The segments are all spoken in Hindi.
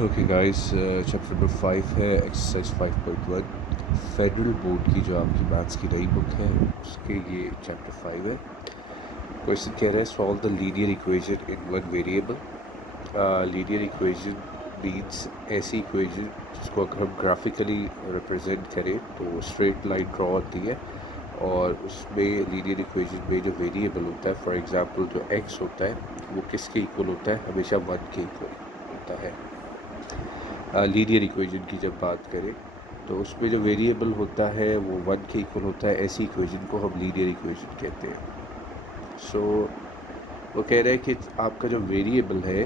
ओके गाइस, चैप्टर नंबर 5 है एक्सरसाइज 5.1। फेडरल बोर्ड की जो आपकी मैथ्स की नई बुक है उसके ये चैप्टर 5 है। क्वेश्चन कह रहा है solve the linear equation in one variable. Linear equation means ऐसी इक्वेशन जिसको अगर हम ग्राफिकली रिप्रेजेंट करें तो स्ट्रेट लाइन ड्रॉ होती है और उसमें लीनियर इक्वेशन में जो वेरिएबल होता है, फॉर एग्जांपल जो एक्स होता है वो किसके इक्वल होता है? हमेशा 1 के इक्वल होता है। लीनियर इक्वेशन की जब बात करें तो उसमें जो वेरिएबल होता है वो 1 के इक्वल होता है। ऐसी इक्वेशन को हम लीनियर इक्वेशन कहते हैं। सो वो कह रहे हैं कि आपका जो वेरिएबल है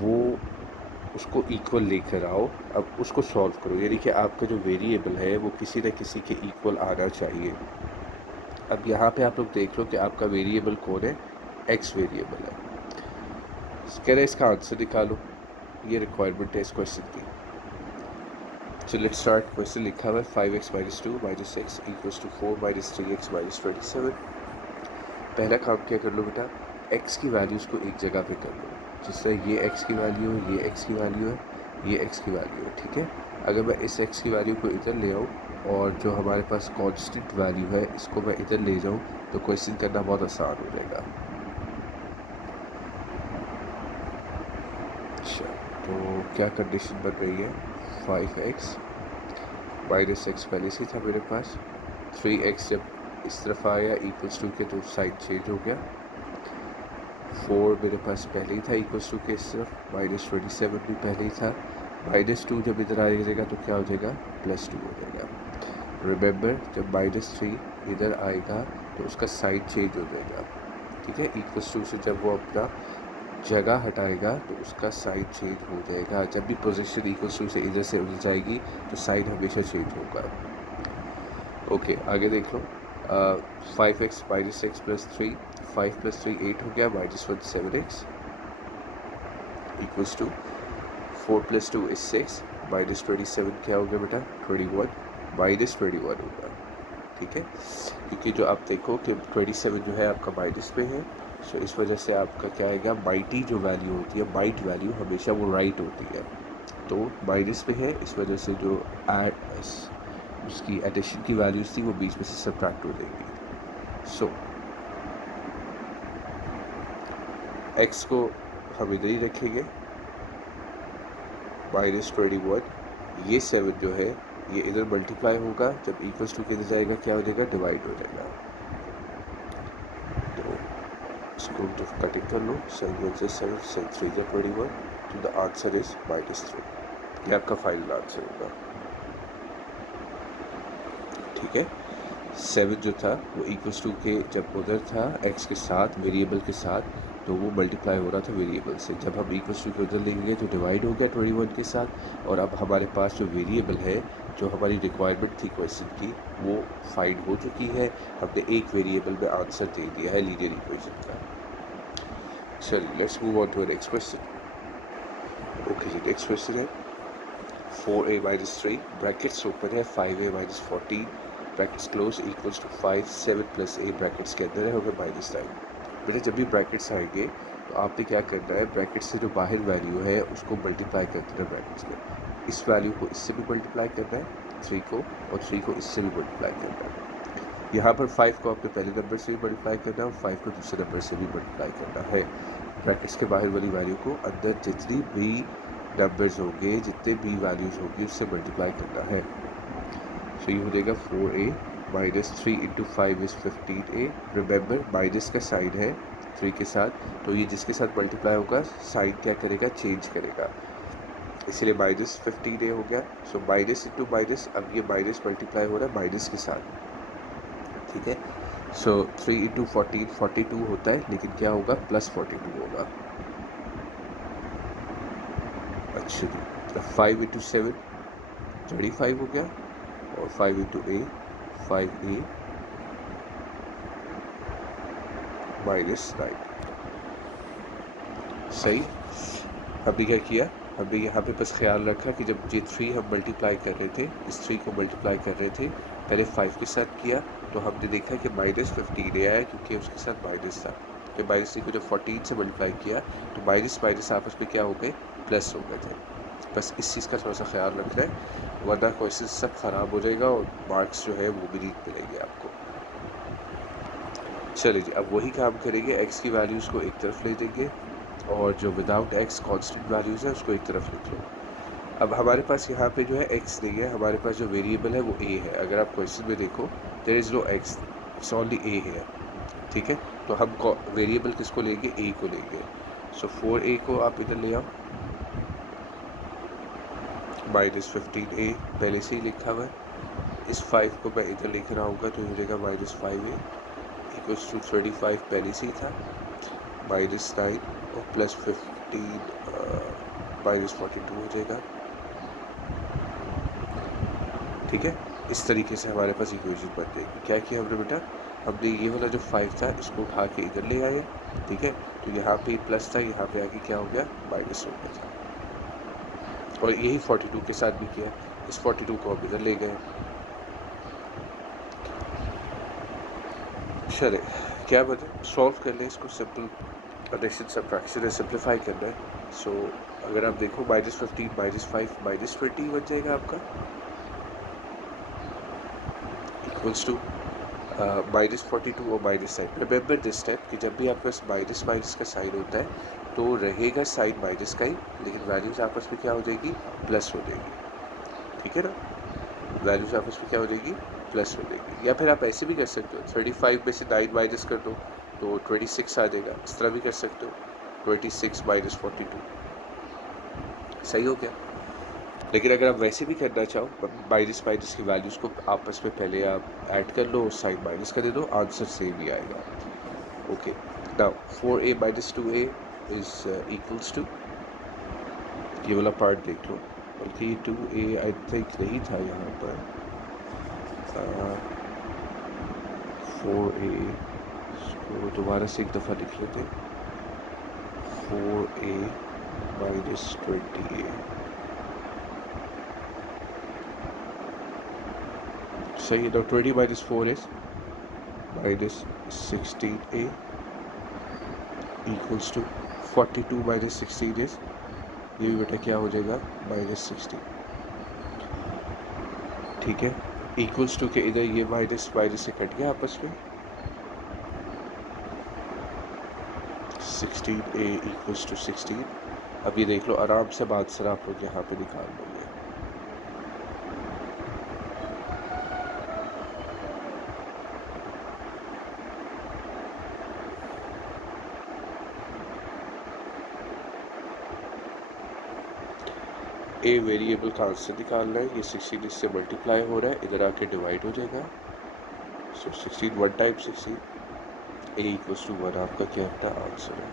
वो उसको इक्वल लेकर आओ, अब उसको सॉल्व करो। यानी कि आपका जो वेरिएबल है वो किसी न किसी के इक्वल आना चाहिए। अब यहाँ पे आप लोग देख लो कि आपका वेरिएबल कौन है? एक्स वेरिएबल है। कह रहे हैं इसका आंसर निकालो, ये रिक्वायरमेंट है इस क्वेश्चन की। So let's start. क्वेश्चन लिखा हुआ है 5x minus 2 minus 6 equals to 4 minus 3x minus 27। पहला काम क्या कर लो बेटा, x की वैल्यूज़ को एक जगह पे कर लो। जिस तरह ये x की वैल्यू है, ये x की वैल्यू है, ये x की वैल्यू है, ठीक है। अगर मैं इस x की वैल्यू को इधर ले आऊँ और जो हमारे पास कांस्टेंट वैल्यू है इसको मैं इधर ले जाऊँ तो क्वेश्चन करना बहुत आसान हो जाएगा। अच्छा, तो क्या कंडीशन बन रही है? 5x माइनस एक्स पहले से था मेरे पास, 3x जब इस तरफ आया इक्वल्स टू के तो साइन चेंज हो गया, 4 मेरे पास पहले ही था इक्वल्स टू के इस तरफ, माइनस 27 भी पहले ही था, माइनस 2 जब इधर आ जाएगा तो क्या हो जाएगा? प्लस 2 हो जाएगा। रिमेंबर जब माइनस 3 इधर आएगा तो उसका साइन चेंज हो जाएगा, ठीक है। इक्वल्स टू से जब वो अपना जगह हटाएगा तो उसका साइन चेंज हो जाएगा। जब भी पोजीशन इक्वल्स टू से इधर से उधर जाएगी तो साइन हमेशा चेंज होगा। ओके, आगे देख लो। 5x minus x plus 3, 5 plus 3 8 हो गया, minus 1 7x equals to 4 plus 2 is 6, minus 27 क्या हो गया बेटा? 21, माइनस 21 होगा, ठीक है। क्योंकि जो आप देखो कि 27 जो है आपका माइनस में है, सो इस वजह से आपका क्या आएगा? बाइटी जो वैल्यू होती है, बाइट वैल्यू हमेशा वो राइट होती है, तो माइनस में है, इस वजह से जो उसकी एडिशन की वैल्यूज थी वो बीच में से सब्ट्रैक्ट हो जाएंगी। सो एक्स को हम इधर ही रखेंगे, माइनस 21, ये 7 जो है ये इधर मल्टीप्लाई होगा, जब इक्वल्स टू के इधर जाएगा क्या हो जाएगा? डिवाइड हो जाएगा। तो इसको कटिंग कर लो, 7 1 7, 7 3 21, तो द आंसर इज माइनस 3। ये आपका फाइनल आंसर होगा, ठीक है। 7 जो था वो इक्वल्स टू के जब उधर था x के साथ, वेरिएबल के साथ, तो वो मल्टीप्लाई हो रहा था वेरिएबल से। जब हम इक्वल्स टू के उधर लेंगे तो डिवाइड हो गया 21 के साथ। और अब हमारे पास जो वेरिएबल है, जो हमारी रिक्वायरमेंट थी क्वेश्चन की, वो फाइंड हो चुकी है। हमने एक वेरिएबल में आंसर दे दिया है लीनियर इक्वेशन का। चलिए let's move on to next question. Okay जी, नेक्स्ट क्वेश्चन है 4a माइनस 3 ब्रैकेट्स ओपन है, 5a minus 14 brackets close equals to 5 7 plus a brackets के अंदर है, होगा माइनस 9। बेटा जब भी ब्रैकेट्स आएंगे तो आपने क्या करना है? ब्रैकेट से जो बाहर वैल्यू है उसको मल्टीप्लाई कर देना ब्रैकेट्स में। इस वैल्यू को इससे भी मल्टीप्लाई करना है 3 को, और 3 को इससे भी मल्टीप्लाई करना है। यहाँ पर 5 को आपने पहले नंबर से भी मल्टीप्लाई करना है और 5 को दूसरे नंबर से भी मल्टीप्लाई करना है। ब्रैकेट्स के बाहर वाली वैल्यू को अंदर जितनी भी नंबर्स होंगे, जितने भी वैल्यूज़ होंगी उससे मल्टीप्लाई करना है। सो ये हो जाएगा 4a minus 3 into 5 is 15a। Remember minus का साइन है 3 के साथ, तो ये जिसके साथ मल्टीप्लाई होगा साइन क्या करेगा? चेंज करेगा, इसलिए माइनस 15a हो गया। सो माइनस इंटू माइनस, अब ये माइनस मल्टीप्लाई हो रहा है माइनस के साथ, ठीक है। सो 3 इंटू 14 42 होता है, लेकिन क्या होगा? प्लस 42 होगा। अच्छा जी, 5 इंटू 7 35 हो गया, और 5 इंटू a 5a माइनस 9। सही। हमने क्या किया? हमने यहाँ पे बस ख्याल रखा कि जब ये 3 हम मल्टीप्लाई कर रहे थे, इस 3 को मल्टीप्लाई कर रहे थे, पहले 5 के साथ किया तो हमने देखा कि माइनस 15 आया क्योंकि उसके साथ माइनस था। कि माइनस 3 को जब 14 से मल्टीप्लाई किया तो माइनस माइनस आपस में क्या हो गए, प्लस हो गए थे। बस इस चीज़ का थोड़ा सा ख्याल रखना है, वरना क्वेश्चन सब ख़राब हो जाएगा और मार्क्स जो है वो भी नहीं मिलेंगे आपको। चलिए जी, अब वही काम करेंगे, एक्स की वैल्यूज़ को एक तरफ ले देंगे और जो विदाउट एक्स कांस्टेंट वैल्यूज़ है उसको एक तरफ लिख लो। अब हमारे पास यहाँ पे जो है एक्स नहीं है, हमारे पास जो वेरिएबल है वो ए है। अगर आप क्वेश्चन में देखो there is no x, it's only a है, ठीक है। तो हम वेरिएबल किसको लेंगे, ए को लेंगे। सो 4a को आप इधर ले आओ, माइनस 15a पहले से ही लिखा हुआ है। इस 5 को मैं इधर लेकर आऊँगा तो हो जाएगा माइनस 5a इक्वल्स टू 35 पहले से ही था, माइनस 9 और प्लस 15 माइनस 42 हो जाएगा, ठीक है। इस तरीके से हमारे पास इक्वेशन बन जाएगी। क्या किया हमने बेटा, हमने ये वाला जो 5 था इसको उठा के इधर ले आए, ठीक है। तो यहाँ पे प्लस था, यहाँ पे आके क्या हो गया, माइनस हो गया था। और यही 42 के साथ भी किया, इस 42 को हम इधर ले गए। चले क्या बने, सॉल्व कर ले इसको, सिंपल एडिशन सब्ट्रैक्शन है, सिंप्लीफाई करना है। सो अगर आप देखो माइनस 15 माइनस 5 माइनस 20 बन जाएगा आपका, इक्वल्स टू माइनस 42 और माइनस 9। रिमेंबर दिस टाइप कि जब भी आपके पास माइनस माइनस का साइन होता है तो रहेगा साइन माइनस का ही, लेकिन वैल्यूज आपस में क्या हो जाएगी, प्लस हो जाएगी, ठीक है ना। वैल्यूज आपस में क्या हो जाएगी, प्लस हो जाएगी। या फिर आप ऐसे भी कर सकते हो, 35 में से 9 माइनस कर दो तो 26 आ जाएगा, इस तरह भी कर सकते हो, 26 माइनस 42, सही हो गया। लेकिन अगर आप वैसे भी करना चाहो, माइनस माइनस की वैल्यूज़ को आपस में पहले आप ऐड कर लो, साइन माइनस कर दे दो, आंसर सेम ही आएगा। Okay, now 4a minus 2a is equals to, ये वाला पार्ट देख लो, बल्कि ये 2a आई थिंक नहीं था यहाँ पर, 4a इसको दोबारा से एक दफ़ा लिख लेते, 4a माइनस 20a। सही है, now 20 minus 4 is minus 16a equals to 42 minus 16 is, ये भी बेटा क्या हो जाएगा, माइनस 16, ठीक है। इक्वल्स टू के इधर ये माइनस माइनस से कट गया आपस में, 16a इक्वल्स टू 16। अब ये देख लो आराम से आंसर आप लोग यहाँ पे निकाल लोगे। ए वेरिएबल का आंसर निकालना है, ये 16 इससे मल्टीप्लाई हो रहा है, इधर आके डिवाइड हो जाएगा। सो 16 1 टाइम 16, ए इक्वल्स टू 1 आपका क्या होता है, आंसर है।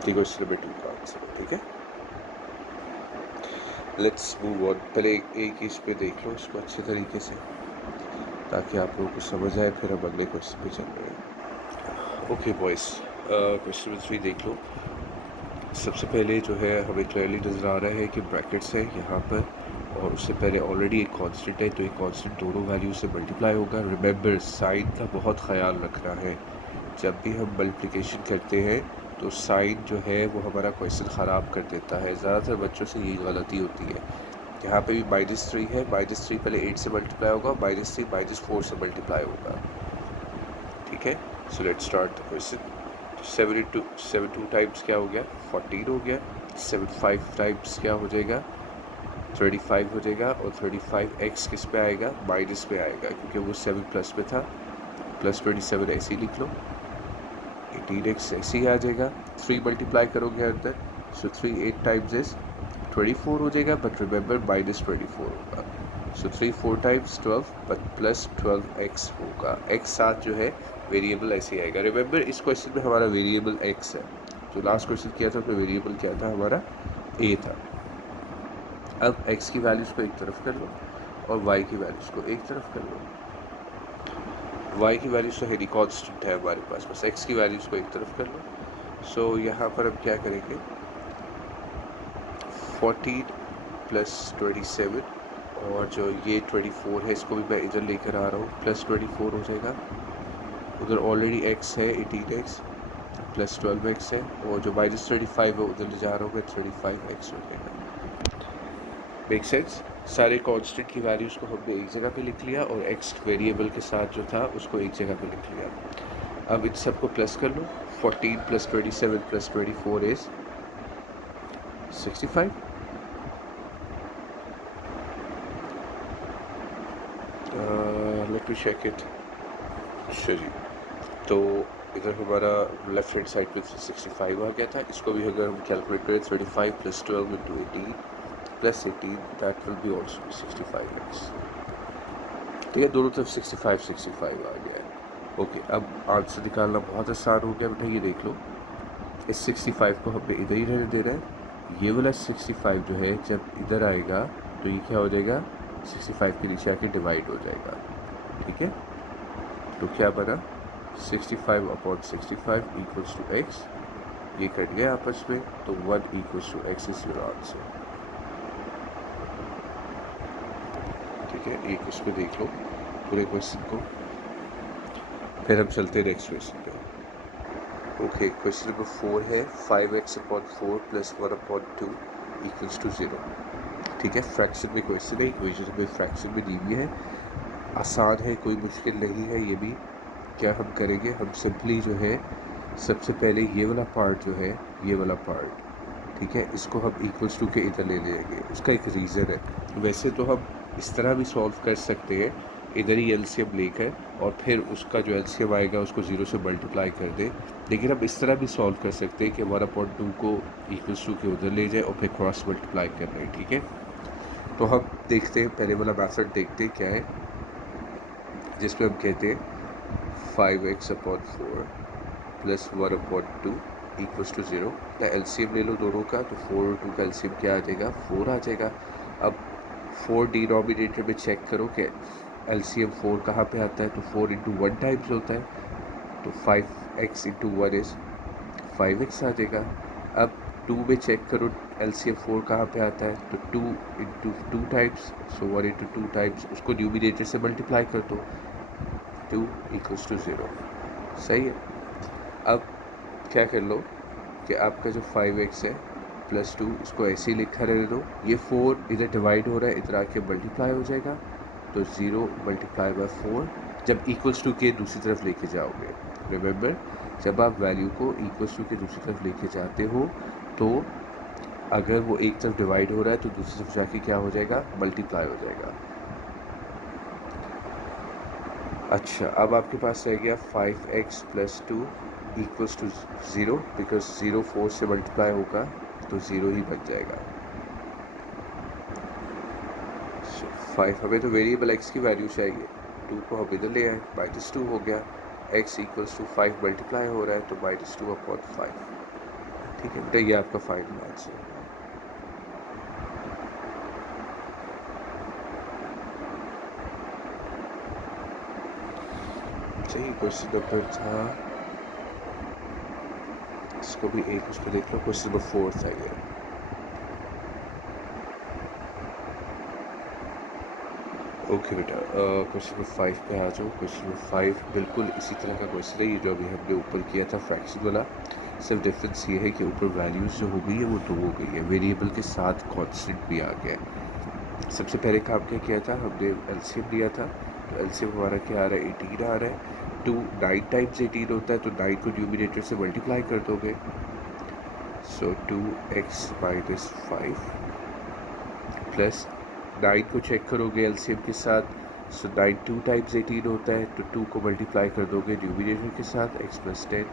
ठीक है, इसलिए 2 का आंसर है, ठीक है। लेट्स मूव ऑन, पहले एक इस पे देख लो इसको अच्छे तरीके से ताकि आप लोगों को समझ आए, फिर हम अगले क्वेश्चन पे चल रहे हैं। ओके बॉयज, क्वेश्चन 3 देख लो। सबसे पहले जो है हमें क्लियरली नज़र आ रहा है कि ब्रैकेट्स है यहाँ पर, और उससे पहले ऑलरेडी एक कांस्टेंट है, तो एक कांस्टेंट दोनों वैल्यू से मल्टीप्लाई होगा। रिमेंबर साइन का बहुत ख्याल रखना है, जब भी हम मल्टीप्लिकेशन करते हैं तो साइन जो है वो हमारा क्वेश्चन ख़राब कर देता है। ज़्यादातर बच्चों से यही गलती होती है। यहाँ पे भी -3 है, -3 पहले 8 से मल्टीप्लाई होगा, -3 -4 से मल्टीप्लाई होगा, ठीक है। So let's start the question. 7 times क्या हो गया, 14 हो गया। 7 टाइम्स क्या हो जाएगा, 35 हो जाएगा। और 35x किस पे आएगा, माइनस पे आएगा, क्योंकि वो 7 प्लस में था, प्लस 27 ऐसे ही लिख लो, 18x ऐसे ही आ जाएगा। 3 मल्टीप्लाई करोगे अंदर, सो 3 8 टाइम्स इज 24 हो जाएगा, बट रिमेंबर -24 होगा। सो 3 4 टाइम्स 12, बट प्लस 12x होगा। x साथ जो है वेरिएबल ऐसे ही आएगा। रिमेंबर इस क्वेश्चन में हमारा वेरिएबल x है, जो लास्ट क्वेश्चन किया था उसमें वेरिएबल क्या था, हमारा a था। अब x की वैल्यूज़ को एक तरफ कर लो और y की वैल्यूज़ को एक तरफ कर लो। y की वैल्यूज़ तो है नहीं, कांस्टेंट है हमारे पास, बस x की वैल्यूज़ को एक तरफ कर लो। सो यहाँ पर अब क्या करेंगे, 14 प्लस 27, और जो ये 24 है इसको भी मैं इधर लेकर आ रहा हूँ, प्लस 24 हो जाएगा। उधर ऑलरेडी x है 18x प्लस 12x है, और जो माइनस 35 है उधर ले जा रहा हूँ मैं 35x हो जाएगा। Make sense? सारे कांस्टेंट की वैल्यूज़ को हमने एक जगह पे लिख लिया और x वेरिएबल के साथ जो था उसको एक जगह पे लिख लिया। अब इन सबको प्लस कर लो। 14 plus 27 plus 24 is 65। Let me check it. चलिए, तो इधर हमारा लेफ्ट हैंड साइड पे 65 आ गया था। इसको भी अगर हम कैलकुलेट करें 35 plus 12 into 18 plus 18 that will be also 65x। ठीक है, दोनों तरफ 65 आ गया है। ओके, अब आंसर निकालना बहुत आसान हो गया बेटा। ये देख लो, इस 65 को हमें इधर ही रहने देना है। ये वाला 65 जो है जब इधर आएगा तो ये क्या हो जाएगा, 65 के नीचे आके डिवाइड हो जाएगा। ठीक है, तो क्या बना 65 अपॉन 65 इक्वल्स टू x। ये कट गया आपस में, तो 1 equals to x is your answer. ठीक है, एक इसमें देख लो पूरे क्वेश्चन को, फिर हम चलते हैं नेक्स्ट क्वेश्चन पे। ओके, क्वेश्चन नंबर 4 है 5x upon 4 plus 1 upon 2 equals to 0। ठीक है, फ्रैक्शन में क्वेश्चन है, इक्वेशन हमें फ्रैक्शन में दी हुई है। आसान है, कोई मुश्किल नहीं है ये भी। क्या हम करेंगे, हम सिंपली जो है सबसे पहले ये वाला पार्ट जो है, ये वाला पार्ट, ठीक है, इसको हम इक्वल्स टू के इधर ले लेंगे। उसका एक रीज़न है। वैसे तो हम इस तरह भी सॉल्व कर सकते हैं, इधर ही एलसीएम लेकर और फिर उसका जो एलसीएम आएगा उसको 0 से मल्टीप्लाई कर दें, लेकिन हम इस तरह भी सॉल्व कर सकते हैं कि 1/2 को इक्वल्स टू के उधर ले जाए और फिर क्रॉस मल्टीप्लाई कर रहे हैं। ठीक है, तो हम देखते हैं, पहले वाला मेथड देखते हैं क्या है, जिसमें हम कहते हैं 5x upon 4 plus 1/2 equals to 0। LCM ले लो दोनों का, तो 4 और 2 का एलसीएम क्या आ जाएगा, 4 आ जाएगा। अब 4 डिनोमिनेटर में चेक करो कि एलसीएम 4 कहाँ पे आता है, तो 4 इंटू 1 टाइम्स होता है, तो 5x इंटू 1 इज 5x आ जाएगा। अब 2 में चेक करो एलसीएम 4 कहाँ पे आता है, तो 2 इंटू 2 टाइम्स, सो 1 इंटू 2 टाइम्स, उसको न्यूमिनेटर से मल्टीप्लाई कर दो, 2 इक्वल्स टू 0। सही है। अब क्या कर लो कि आपका जो 5x है प्लस 2, इसको ऐसे ही लिखा रहने दो। ये 4 इधर डिवाइड हो रहा है, इधर आके मल्टीप्लाई हो जाएगा, तो 0 मल्टीप्लाई बाय 4 जब इक्वल्स टू के दूसरी तरफ लेके जाओगे। रिमेंबर, जब आप वैल्यू को इक्वल्स टू के दूसरी तरफ लेके जाते हो तो अगर वो एक तरफ डिवाइड हो रहा है तो दूसरी तरफ जाके क्या हो जाएगा, मल्टीप्लाई हो जाएगा। अच्छा, अब आपके पास रह गया 5x plus 2 equals to 0, because 0 4 से मल्टीप्लाई होगा तो 0 ही बन जाएगा। 5 हमें तो वेरिएबल x की वैल्यू चाहिए, 2 को हम इधर ले आए, -2 हो गया। x इक्वल्स टू 5 मल्टीप्लाई हो रहा है तो -2 अपॉन 5। ठीक है बेटा, ये आपका फाइनल आंसर है। सही क्वेश्चन नंबर था, इसको भी एक उसको देख लो। क्वेश्चन नंबर 4 था ये। ओके बेटा, क्वेश्चन नंबर 5 पे आ जाओ। क्वेश्चन नंबर 5 बिल्कुल इसी तरह का क्वेश्चन है, ये जो अभी हमने ऊपर किया था फ्रैक्शन वाला। सिर्फ डिफरेंस ये है कि ऊपर वैल्यूज़ जो हो गई है वो 2 हो गई है, वेरिएबल के साथ कांस्टेंट भी आ गया है। सबसे पहले काम क्या किया था, हमने एलसीएम लिया था, तो एलसीएम हमारा क्या आ रहा है, 18 आ रहा है। 2 9 टाइम्स 18 होता है, तो 9 को न्यूमिनेटर से मल्टीप्लाई कर दोगे, सो 2x माइनस 5 प्लस 9 को चेक करोगे एलसीएम के साथ, सो 9 2 टाइम्स 18 होता है, तो 2 को मल्टीप्लाई कर दोगे न्यूमिनेटर के साथ, x प्लस 10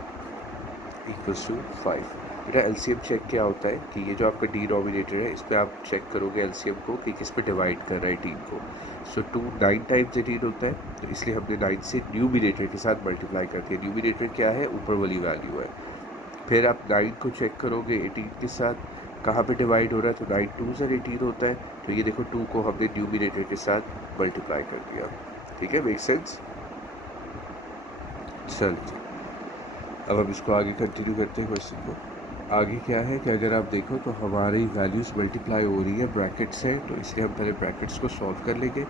इक्वल्स टू 5। बेटा एलसीएम चेक क्या होता है कि ये जो आपका डिनोमिनेटर है इस पर आप चेक करोगे एलसीएम को कि किस पे डिवाइड कर रहा है 18 को। सो 2 9 टाइम्स 18 होता है, तो इसलिए हमने 9 से न्यूमिनेटर के साथ मल्टीप्लाई कर दिया। न्यूमिनेटर क्या है, ऊपर वाली वैल्यू है। फिर आप 9 को चेक करोगे 18 के साथ, कहाँ पे डिवाइड हो रहा है, तो 9 2 से 18 होता है, तो ये देखो 2 को हमने न्यूमिनेटर के साथ मल्टीप्लाई कर दिया। ठीक है, मेक सेंस। चल, अब हम इसको आगे कंटिन्यू करते हैं क्वेश्चन को। आगे क्या है कि अगर आप देखो तो हमारी वैल्यूज़ मल्टीप्लाई हो रही है ब्रैकेट्स है, तो इसलिए हम पहले ब्रैकेट्स को सॉल्व कर लेंगे।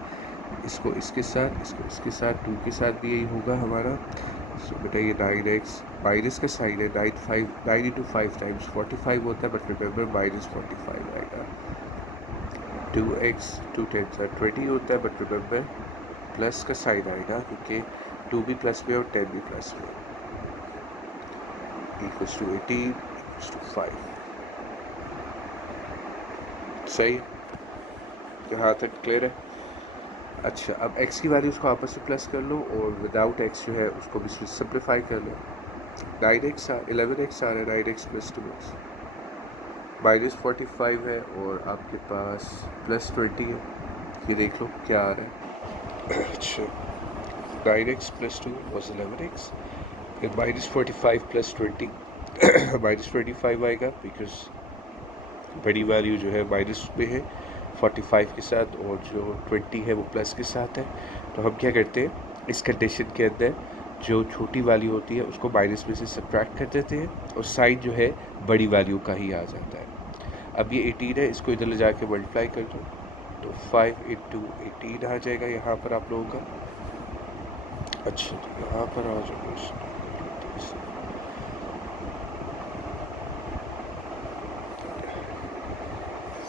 इसको इसके साथ, इसको इसके साथ, 2 के साथ भी यही होगा हमारा। सो बेटा ये 9x माइनस का साइन है, 9 इंटू 5 टाइम्स 45 होता है, बट रिमेंबर -45 आएगा। 2x 2 10 20 होता है, बट रिमेंबर प्लस का साइन आएगा क्योंकि 2 भी प्लस में और 10 भी प्लस में। Equals to 18 equals to 5। सही यहाँ तक क्लियर है। अच्छा, अब x की वैल्यूज़ को आपस में प्लस कर लो और विदाउट x जो है उसको भी सिंप्लीफाई कर लो। 11x आ रहा है, 9x प्लस 2x -45 है और आपके पास +20 है। ये देख लो क्या आ रहा है। अच्छा, 9x प्लस 2 वॉज 11x, फिर -45 प्लस 20 -25 आएगा बिकॉज बड़ी वैल्यू जो है माइनस में है 45 के साथ और जो 20 है वो प्लस के साथ है। तो हम क्या करते हैं इस कंडीशन के अंदर, जो छोटी वैल्यू होती है उसको माइनस में से सब्ट्रैक्ट कर देते हैं और साइन जो है बड़ी वैल्यू का ही आ जाता है। अब ये 18 है, इसको इधर ले जाके मल्टीप्लाई कर दो तो 5 इंटू 18 आ जाएगा यहाँ पर आप लोगों का। अच्छा, तो यहाँ पर आ जाएगा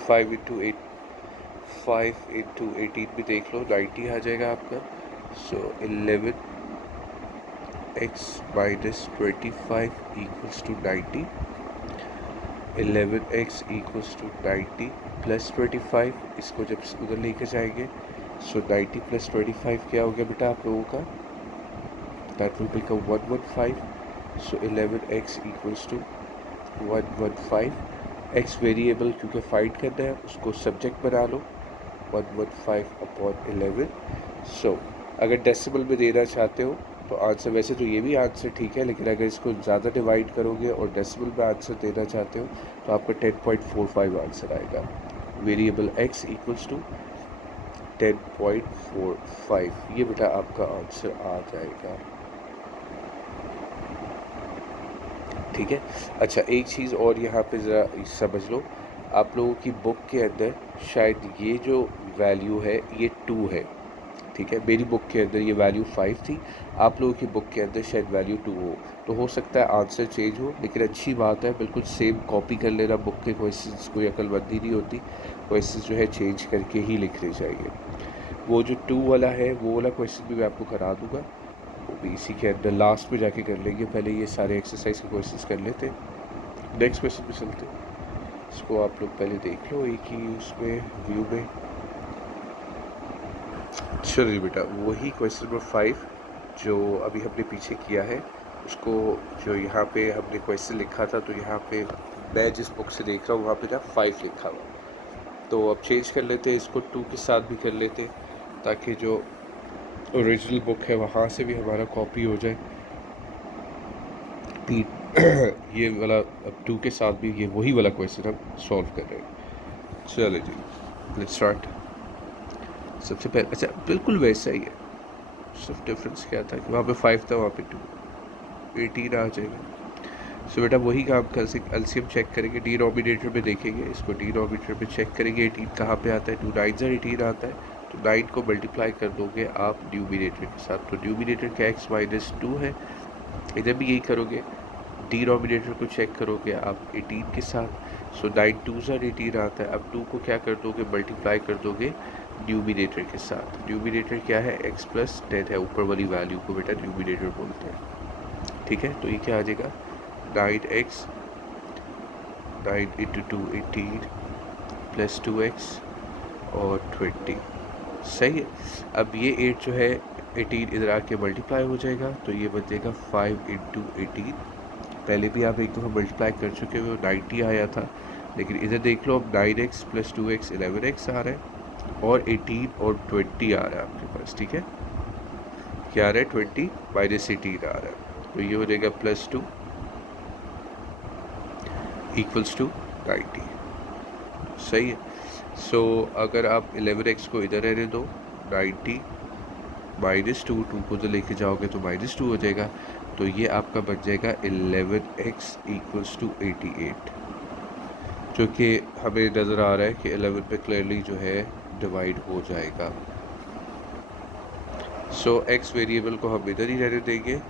5 इंटू 18 भी देख लो, 90 आ जाएगा आपका। So 11x minus 25 equals to 90। 11x equals to 90 plus 25, इसको जब उधर लेके जाएंगे सो 90 प्लस 25 क्या हो गया बेटा आप लोगों का, that will become 115। So 11x equals to 115। x variable क्योंकि फाइंड करना है उसको सब्जेक्ट बना लो 115/11। सो अगर डेसिमल में देना चाहते हो तो आंसर, वैसे तो ये भी आंसर ठीक है, लेकिन अगर इसको ज़्यादा डिवाइड करोगे और डेसिमल में आंसर देना चाहते हो तो आपका 10.45 आंसर आएगा। वेरिएबल x इक्वल्स टू 10.45, ये बेटा आपका आंसर आ जाएगा। ठीक है। अच्छा, एक चीज़ और यहाँ पे ज़रा समझ लो, आप लोगों की बुक के अंदर शायद ये जो वैल्यू है ये 2 है, ठीक है। मेरी बुक के अंदर ये वैल्यू 5 थी, आप लोगों की बुक के अंदर शायद वैल्यू 2 हो, तो हो सकता है आंसर चेंज हो, लेकिन अच्छी बात है बिल्कुल सेम कॉपी कर लेना बुक के क्वेश्चंस, कोई अकलमंदी नहीं होती, क्वेश्चंस जो है चेंज करके ही लिखने चाहिए। वो जो 2 वाला है वो वाला क्वेश्चन भी मैं आपको करा दूँगा, वो भी इसी के अंदर लास्ट में जाके कर लेंगे, पहले ये सारे एक्सरसाइज के क्वेश्चन कर लेते हैं, नेक्स्ट क्वेश्चन पे चलते हैं। इसको आप लोग पहले देख लो एक ही उसमें व्यू में। चलिए बेटा, वही क्वेश्चन नंबर 5 जो अभी हमने पीछे किया है उसको, जो यहाँ पे हमने क्वेश्चन लिखा था, तो यहाँ पे मैं जिस बुक से देख रहा हूँ वहाँ पे ना 5 लिखा हुआ, तो अब चेंज कर लेते हैं इसको 2 के साथ भी कर लेते ताकि जो ओरिजिनल बुक है वहाँ से भी हमारा कॉपी हो जाए। ये वाला अब 2 के साथ भी ये वही वाला क्वेश्चन हम सॉल्व कर रहे हैं। चलिए जी, लेट्स स्टार्ट। सबसे पहले, अच्छा बिल्कुल वैसा ही है, सिर्फ डिफरेंस क्या था कि वहाँ पे 5 था, वहाँ पे 2, 18 आ जाएगा। सो बेटा वही काम कर सकते, एलसीएम चेक करेंगे, डिनोमिनेटर में देखेंगे, इसको डिनोमिनेटर में चेक करेंगे 18 कहाँ पे आता है, 2 9 18 आता है, तो 9 को मल्टीप्लाई कर दोगे आप न्यूमिनेटर के साथ, तो न्यूमिनेटर का x माइनस 2 है, इधर भी यही करोगे, डिनोमिनेटर को चेक करोगे आप 18 के साथ, सो 9 2 18 आता है। अब 2 को क्या कर दोगे, मल्टीप्लाई कर दोगे न्यूमिनेटर के साथ, न्यूमिनेटर क्या है x प्लस 10 है, ऊपर वाली वैल्यू को बेटा न्यूमिनेटर बोलते हैं, ठीक है। तो ये क्या आ जाएगा 9x 9 इंटू 2 18 प्लस 2x और 20, सही है। अब ये 8 जो है 18 इधर आके मल्टीप्लाई हो जाएगा, तो ये बन जाएगा 5 इंटू 18, पहले भी आप एक दफ़ा मल्टीप्लाई कर चुके हो 90 आया था, लेकिन इधर देख लो अब 9x प्लस 2x 11x आ रहा है और 18 और 20 आ रहा है आपके पास, ठीक है। क्या आ रहा है 20 माइनस 18 आ रहा है, तो ये हो जाएगा +2 इक्वल्स टू 90, सही है। सो अगर आप 11x को इधर रहने दो, 90 -2 2 को तो लेके जाओगे तो -2 हो जाएगा, तो ये आपका बन जाएगा 11x इक्वल्स टू 88, जो कि हमें नज़र आ रहा है कि 11 पे क्लियरली जो है डिवाइड हो जाएगा। सो x वेरिएबल को हम इधर ही रहने देंगे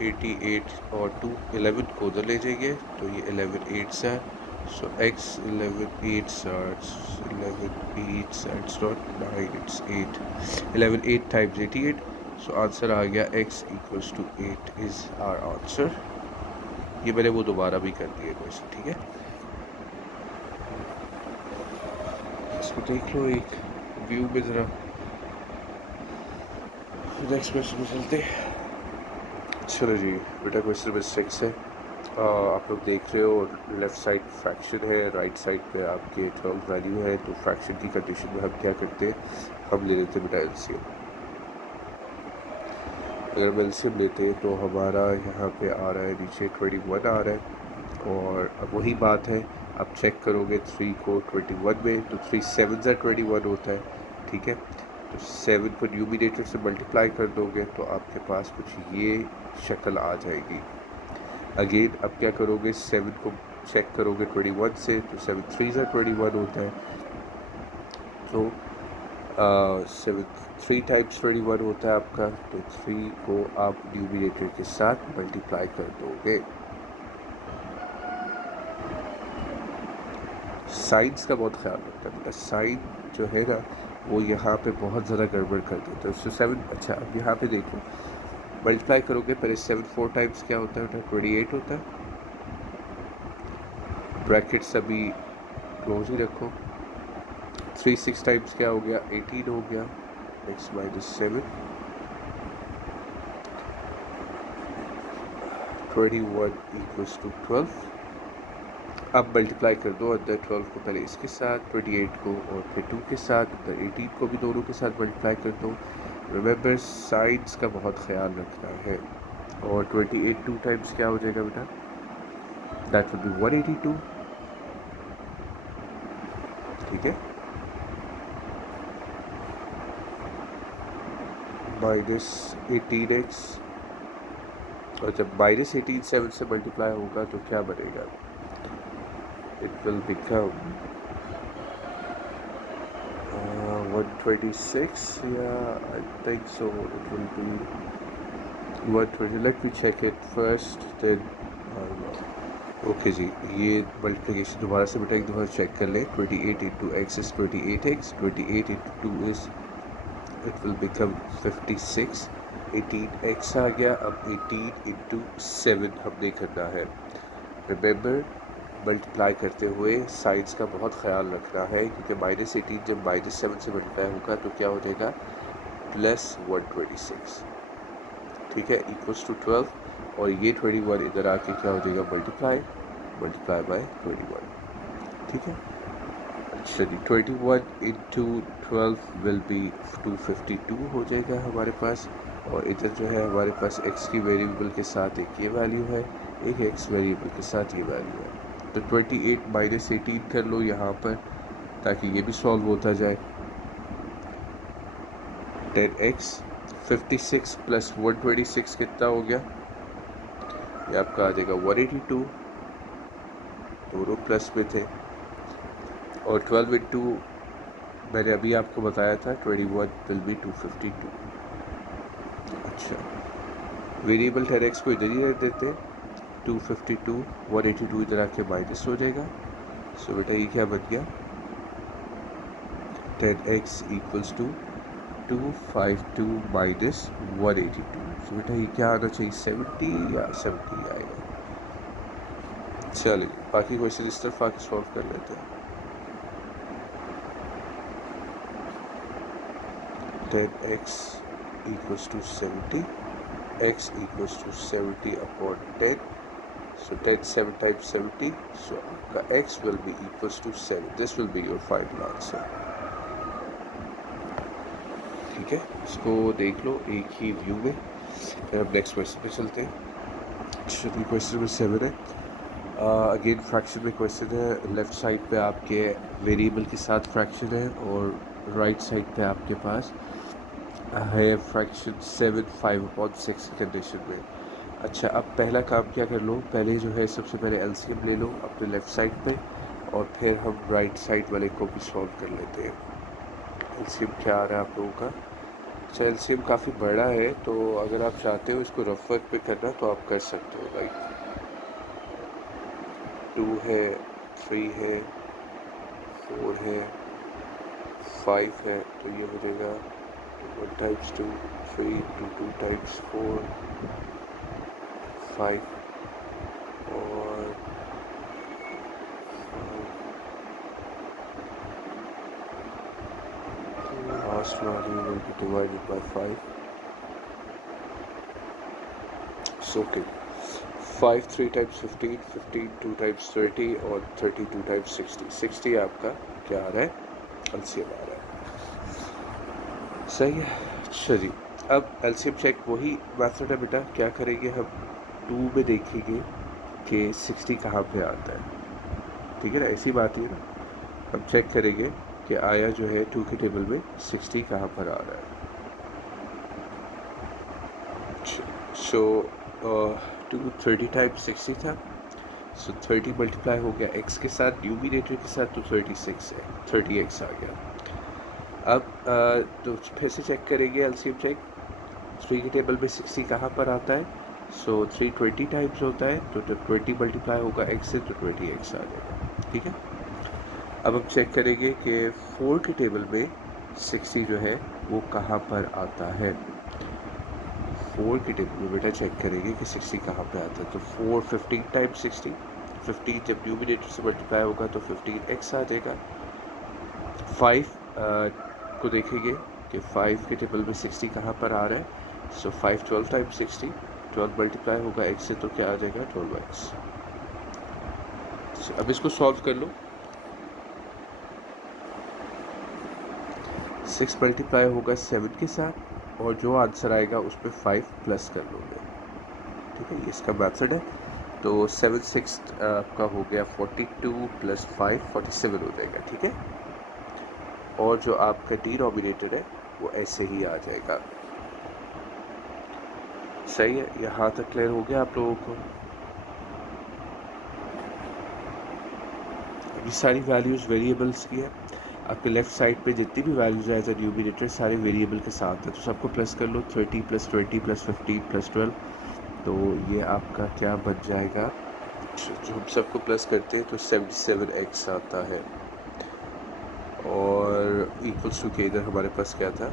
88 और 2 11 को उधर ले जाएंगे तो ये 11 8 है, so x 11 8 not 9, it's 8, 11 8 times 88, so answer आ गया x equals to 8 is our answer. ये मैंने वो दोबारा भी कर दिया क्वेश्चन, ठीक है। इसको देख लो एक व्यू में ज़रा, नेक्स्ट क्वेश्चन में चलते हैं। चलो जी बेटा, क्वेश्चन नंबर 6 है। आप लोग देख रहे हो लेफ़्ट साइड फ्रैक्शन है, राइट साइड पे आपके 12 वैल्यू है, तो फ्रैक्शन की कंडीशन में हम क्या करते हैं, हम ले लेते हैं बेटा एलसीएम। अगर हम एलसीएम लेते हैं तो हमारा यहाँ पे आ रहा है नीचे 21 आ रहा है, और अब वही बात है, आप चेक करोगे 3 को 21 में तो 3 7 21 होता है, ठीक है। तो 7 को न्यूमिनेटर से मल्टीप्लाई कर दोगे तो आपके पास कुछ ये शक्ल आ जाएगी। अगेन अब क्या करोगे, 7 को चेक करोगे 21 से तो 7 3 21 होता है, तो 7 3 टाइम्स 21 होता है आपका, तो 3 को आप न्यूमिनेटर के साथ मल्टीप्लाई कर दोगे। साइंस का बहुत ख्याल रखता है बेटा, साइन जो है ना वो यहाँ पे बहुत ज़्यादा गड़बड़ कर देता है। उससे 7, अच्छा अब यहाँ पे देखो मल्टीप्लाई करोगे, पहले 7 4 टाइम्स क्या होता है बेटा 28 होता है, ब्रैकेट्स अभी क्लोज ही रखो। 3 6 टाइम्स क्या हो गया 18 हो गया, x माइनस 7 21 इक्वल्स टू 12। अब मल्टीप्लाई कर दो अंदर 12 को पहले इसके साथ, 28 को और फिर 2 के साथ, अंदर 18 को भी दोनों के साथ मल्टीप्लाई कर दो। रिमेंबर साइड्स का बहुत ख्याल रखना है। और 28 2 टाइम्स क्या हो जाएगा बेटा, दैट विल बी 182, ठीक है, माइनस 18x, और जब माइनस 18 7 से मल्टीप्लाई होगा तो क्या बनेगा, it will become 126, yeah I think so, it will be 120, let me check it first then okay जी। ये मल्टीप्लिकेशन दोबारा से बेटा एक दफ़ा चेक कर लें, 28 into x is 28x, 28 into 2 is it will become 56, 18x आ गया। अब 18 इंटू 7 हमने करना है। रिमेंबर मल्टीप्लाई करते हुए साइंस का बहुत ख्याल रखना है, क्योंकि माइनस 18 जब माइनस 7 से मल्टीप्लाई होगा तो क्या हो जाएगा प्लस 126, ठीक है, इक्वल्स टू 12, और ये 21 इधर आके क्या हो जाएगा मल्टीप्लाई बाय 21, ठीक है। अच्छा जी, 21 इंटू 12 विल बी 252 हो जाएगा हमारे पास, और इधर जो है हमारे पास x की वेरिएबल के साथ एक ये वैल्यू है, एक x वेरिएबल के साथ ये वैल्यू है, तो 28 माइनस 18 कर लो यहाँ पर ताकि ये भी सॉल्व होता जाए। 10x 56 प्लस 126 कितना हो गया, ये आपका आ जाएगा 182, दोनों प्लस में थे, और 12 इंटू मैंने अभी आपको बताया था 21 विल बी 252। अच्छा, वेरिएबल 10x को इधर ही रख देते, 252 182 इधर आके माइनस हो जाएगा, सो बेटा ये क्या बन गया 10x इक्वल्स टू 252 माइनस 182, सो बेटा ये क्या आना चाहिए 70 या 70 आएगा। चलिए बाकी क्वेश्चन इस तरफ आके सॉल्व कर लेते हैं। 10x equals to 70, x equals to 70 upon 10, so 10 7 times 70, so आपका x will be equals to 7, this will be your final answer, ठीक है। इसको देख लो एक ही व्यू में, फिर अब नेक्स्ट क्वेश्चन पे चलते हैं। चलिए क्वेश्चन नंबर 7 है, अगेन फ्रैक्शन में क्वेश्चन है। लेफ़्ट साइड पे आपके वेरिएबल के साथ फ्रैक्शन है, और राइट साइड पे आपके पास है फ्रैक्शन 7 5/6 की कंडीशन में। अच्छा, अब पहला काम क्या कर लो, पहले जो है सबसे पहले एलसीएम ले लो अपने लेफ़्ट साइड पे, और फिर हम राइट साइड वाले को भी सॉल्व कर लेते हैं। एलसीएम क्या आ रहा है आप लोगों का अच्छा एलसीएम काफ़ी बड़ा है, तो अगर आप चाहते हो इसको रफ वर्क पे करना तो आप कर सकते हो। लाइक 2 है, 3 है, 4 है, 5 है, तो ये हो जाएगा 1 टाइम्स 2 3 2 टाइम्स 4 5 और 5 लास्ट वाली will be divided by 5 so okay 5 3 times 15 15 2 times 30 और 30 2 टाइम्स 60 60 आपका क्या आ रहा है एलसीएम आ रहा है। सही है। अच्छा जी, अब एलसीएम चेक वही मेथड है बेटा। क्या करेंगे हम 2 में देखेंगे कि 60 कहाँ पे आता है, ठीक है ना, ऐसी बात है ना। हम चेक करेंगे कि आया जो है 2 के टेबल में 60 कहाँ पर आ रहा है। सो 2 30 टाइम्स 60 था, सो 30 मल्टीप्लाई हो गया x के साथ, न्यूमिनेटर के साथ, तो 36 है, 30x आ गया। अब तो फिर से चेक करेंगे एलसीएम चेक। 3 के टेबल में 60 कहाँ पर आता है, सो 3 20 टाइम्स होता है, तो जब 20 मल्टीप्लाई होगा x से तो 20x आ जाएगा, ठीक है। अब हम चेक करेंगे कि 4 के टेबल में 60 जो है वो कहाँ पर आता है। 4 के टेबल में बेटा चेक करेंगे कि 60 कहाँ पे आता है, तो 4 15 टाइम्स 60, 15 जब न्यूमिनेटर से मल्टीप्लाई होगा तो 15x आ जाएगा। 5 को देखेंगे कि 5 के टेबल में 60 कहाँ पर आ रहा है, सो 5 12 टाइम्स 60, 12 मल्टीप्लाई होगा x से तो क्या आ जाएगा 12x। अब इसको सॉल्व कर लो। 6 मल्टीप्लाई होगा 7 के साथ और जो आंसर आएगा उस पर 5 प्लस कर लोगे, ठीक है, ये इसका मेथड है। तो 7 6 आपका हो गया 42 प्लस 5 47 हो जाएगा, ठीक है। और जो आपका डिनोमिनेटर है वो ऐसे ही आ जाएगा। सही है, यहाँ तक क्लियर हो गया आप लोगों को। ये सारी वैल्यूज़ वेरिएबल्स की है। आपके लेफ्ट साइड पे जितनी भी वैल्यूज है एज अ न्यूमिनेटर सारे वेरिएबल के साथ है, तो सबको प्लस कर लो। 30 प्लस 20 प्लस 15 प्लस 12, तो ये आपका क्या बन जाएगा, जो हम सबको प्लस करते हैं तो 77x आता है। और इक्वल्स टू के इधर हमारे पास क्या था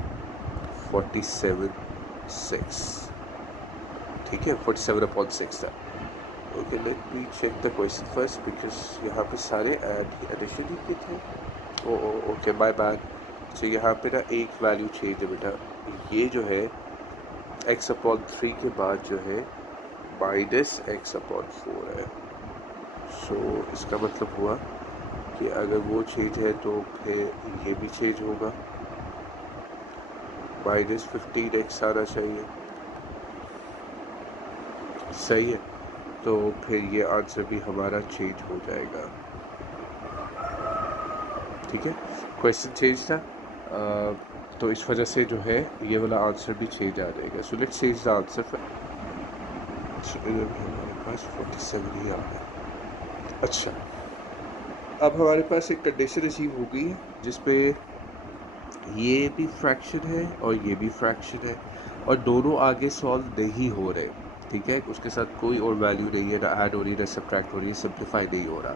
47 6, ठीक है, 47/6 था। Okay let me check the question first because यहाँ पे सारे एडिशन ही के थे। Okay bye bye. तो यहाँ पे ना एक वैल्यू चेंज है बेटा, ये जो है x/3 के बाद जो है -x/4 है। सो इसका मतलब हुआ कि अगर वो चेंज है तो फिर ये भी चेंज होगा, -15x आना चाहिए। सही है, तो फिर ये आंसर भी हमारा चेंज हो जाएगा, ठीक है। क्वेश्चन चेंज था तो इस वजह से जो है ये वाला आंसर भी चेंज आ जाएगा। So let's change the answer. इधर भी हमारे पास 47 ही आ रहा है। अच्छा, अब हमारे पास एक कंडीशन अचीव हो गई है जिसपे ये भी फ्रैक्शन है और ये भी फ्रैक्शन है और दोनों आगे सॉल्व नहीं हो रहे, ठीक है। उसके साथ कोई और वैल्यू नहीं है, ना ऐड हो रही है ना सब्ट्रैक्ट हो रही है, सिंप्लीफाई नहीं हो रहा।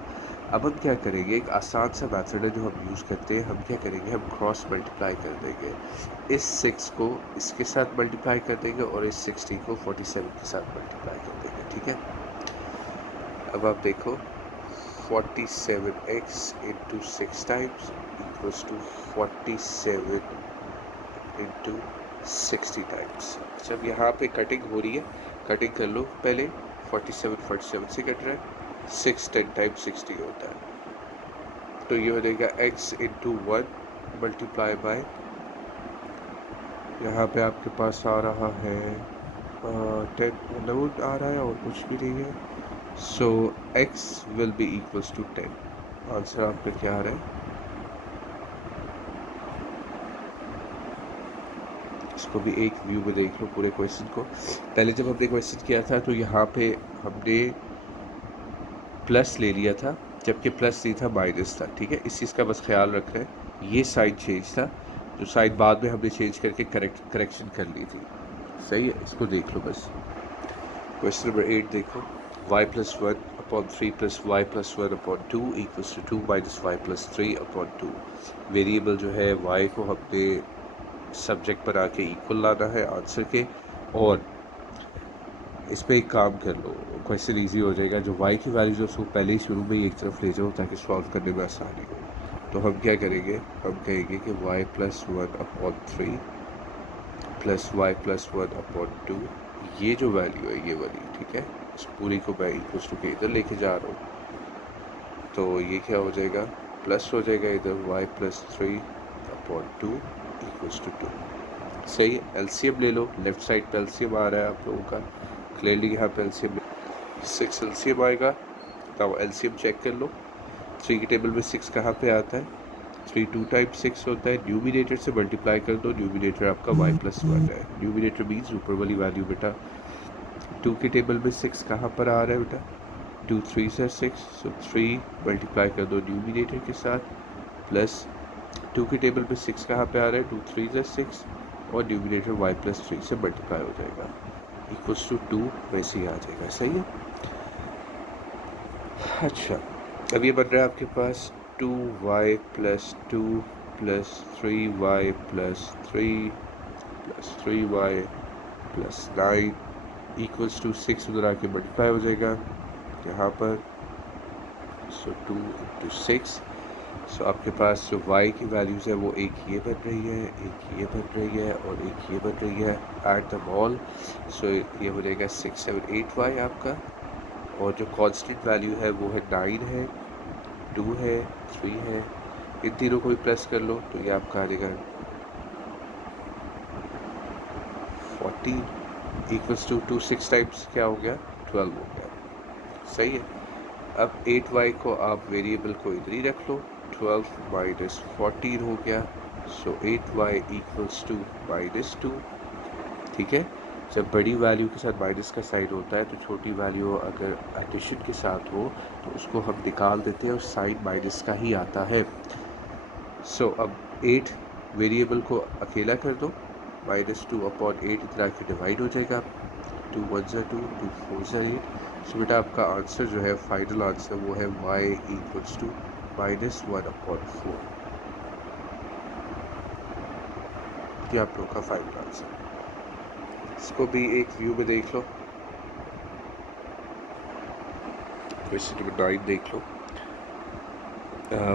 अब हम क्या करेंगे, एक आसान सा मेथड है जो हम यूज़ करते हैं। हम क्या करेंगे, हम क्रॉस मल्टीप्लाई कर देंगे। इस 6 को इसके साथ मल्टीप्लाई कर देंगे और इस 60 को 47 के साथ मल्टीप्लाई कर देंगे, ठीक है। अब आप देखो 47x into 6 times equals to 47 into 60 times. जब यहाँ पे कटिंग हो रही है, कटिंग कर लो पहले। 47 47 से कट रहा है, 6 10 टाइम्स 60 होता है, तो ये हो जाएगा x इंटू 1 मल्टीप्लाई बाय, यहाँ पे आपके पास आ रहा है 10 मतलब आ रहा है और कुछ भी नहीं है। So x will be equals to 10। Answer आपका क्या आ रहा है, इसको भी एक व्यू में देख लो पूरे क्वेश्चन को। पहले जब हमने क्वेश्चन किया था तो यहाँ पे हमने प्लस ले लिया था, जबकि प्लस नहीं था माइनस था, ठीक है। इस चीज़ का बस ख्याल रख रहे हैं, ये साइन चेंज था। जो साइन बाद में हमने चेंज करके करेक्शन कर ली थी। सही है, इसको देख लो बस। क्वेश्चन नंबर 8 देखो, y plus 1 upon 3 plus y plus 1 upon 2 equals to 2 minus y plus 3 upon 2। Variable जो है y को हमने सब्जेक्ट बना के इक्वल लाना है आंसर के, और इस पर एक काम कर लो, क्वेश्चन इजी हो जाएगा। जो y की वैल्यू जो उसको पहले ही शुरू में ही एक तरफ ले जाओ ताकि सॉल्व करने में आसानी हो। तो हम क्या करेंगे, हम कहेंगे कि y plus 1 upon 3 plus y plus 1 upon 2, ये जो वैल्यू है ये वाली, ठीक है, इस पूरी को मैं इक्वल्स टू के इधर लेके जा रहा हूँ। तो ये क्या हो जाएगा, प्लस हो जाएगा इधर y plus 3 upon 2 equals to 2। सही है, एलसीएम ले लो, लेफ्ट साइड पे एलसीएम आ रहा है आप लोगों का क्लियरली, यहाँ पे एलसीएम 6 एलसीएम आएगा। तो एलसीएम चेक कर लो, 3 की टेबल में 6 कहाँ पे आता है, 3 2 टाइम्स 6 होता है, न्यूमिनेटर से मल्टीप्लाई कर दो, न्यूमिनेटर आपका y plus 1 है। न्यूमिनेटर मीन्स ऊपर वाली वैल्यू बेटा। 2 की टेबल में 6 कहाँ पर आ रहा है बेटा, 2 3 से 6, सो 3 मल्टीप्लाई कर दो न्यूमिनेटर के साथ, प्लस 2 की टेबल में 6 कहाँ पे आ रहा है, 2 3 से 6, और न्यूमिनेटर y plus 3 से मल्टीप्लाई हो जाएगा, इक्वल्स टू 2 वैसे ही आ जाएगा। सही है। अच्छा, अब ये बन रहा है आपके पास 2y plus 2 plus 3y plus 3 plus 3y plus 9 equals to 6, उधर आके मल्टीप्लाई हो जाएगा यहाँ पर, सो 2 into 6। सो आपके पास जो y की वैल्यूज़ है वो एक ये बन रही है, एक ये बन रही है, और एक ये बन रही है, एट द मॉल। सो ये हो जाएगा 6 7 8y आपका, और जो कांस्टेंट वैल्यू है वो है 9 है, 2 है, 3 है, इन तीनों को भी प्लस कर लो तो ये आपका आ जाएगा 14 इक्वल्स टू 2 6 टाइम्स क्या हो गया, 12 हो गया। सही है। अब 8y को आप वेरिएबल को इधर ही रख लो, 12 माइनस 14 हो गया, सो 8y इक्वल्स टू -2। ठीक है, जब बड़ी वैल्यू के साथ माइनस का साइन होता है तो छोटी वैल्यू अगर एडिशन के साथ हो तो उसको हम निकाल देते हैं और साइन माइनस का ही आता है। सो अब 8 वेरिएबल को अकेला कर दो, -2 अपॉन 8 इतना के डिवाइड हो जाएगा, 2 1 ज़ा 2, 2 4 ज़ा 8। सो बेटा आपका आंसर जो है, फाइनल आंसर वो है y इक्वल्स टू -1 अपॉन 4। ये आप लोग का फाइनल आंसर। इसको भी एक व्यू में देख लो, क्वेश्चन नंबर 9 देख लो।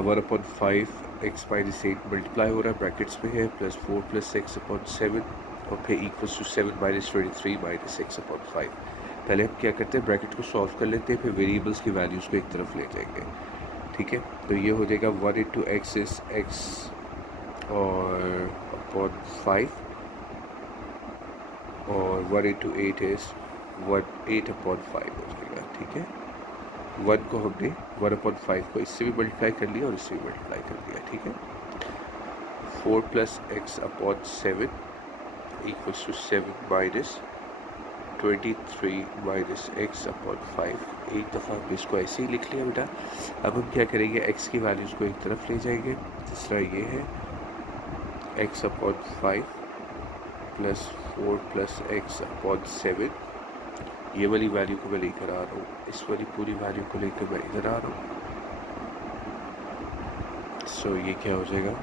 1/5 x माइनस 8 मल्टीप्लाई हो रहा है, ब्रैकेट्स में है, प्लस 4 प्लस x अपॉन 7, और फिर equals to 7 minus 23 minus x upon 5। पहले हम क्या करते हैं, ब्रैकेट को सॉल्व कर लेते हैं, फिर वेरिएबल्स की वैल्यूज़ को एक तरफ ले जाएंगे। ठीक है, तो ये हो जाएगा 1 इंटू एक्स इज x और अपॉन 5, और 1 इंटू 8 इज 8 अपॉन 5 हो जाएगा। ठीक है, 1 को हमने 1/5 को इससे भी मल्टीप्लाई कर लिया और इससे भी मल्टीप्लाई कर लिया। ठीक है, 4 plus x upon 7 equals to 7 minus 23 minus x upon 5। एक दफ़ा हमने इसको ऐसे ही लिख लिया बेटा। अब हम क्या करेंगे, एक्स की वैल्यूज़ को एक तरफ ले जाएंगे, जिस तरह ये है x upon 5 plus 4 plus x upon 7, ये वाली वैल्यू को मैं लेकर आ रहा हूँ, इस वाली पूरी वैल्यू को लेकर मैं इधर आ रहा हूँ। सो ये क्या हो जाएगा,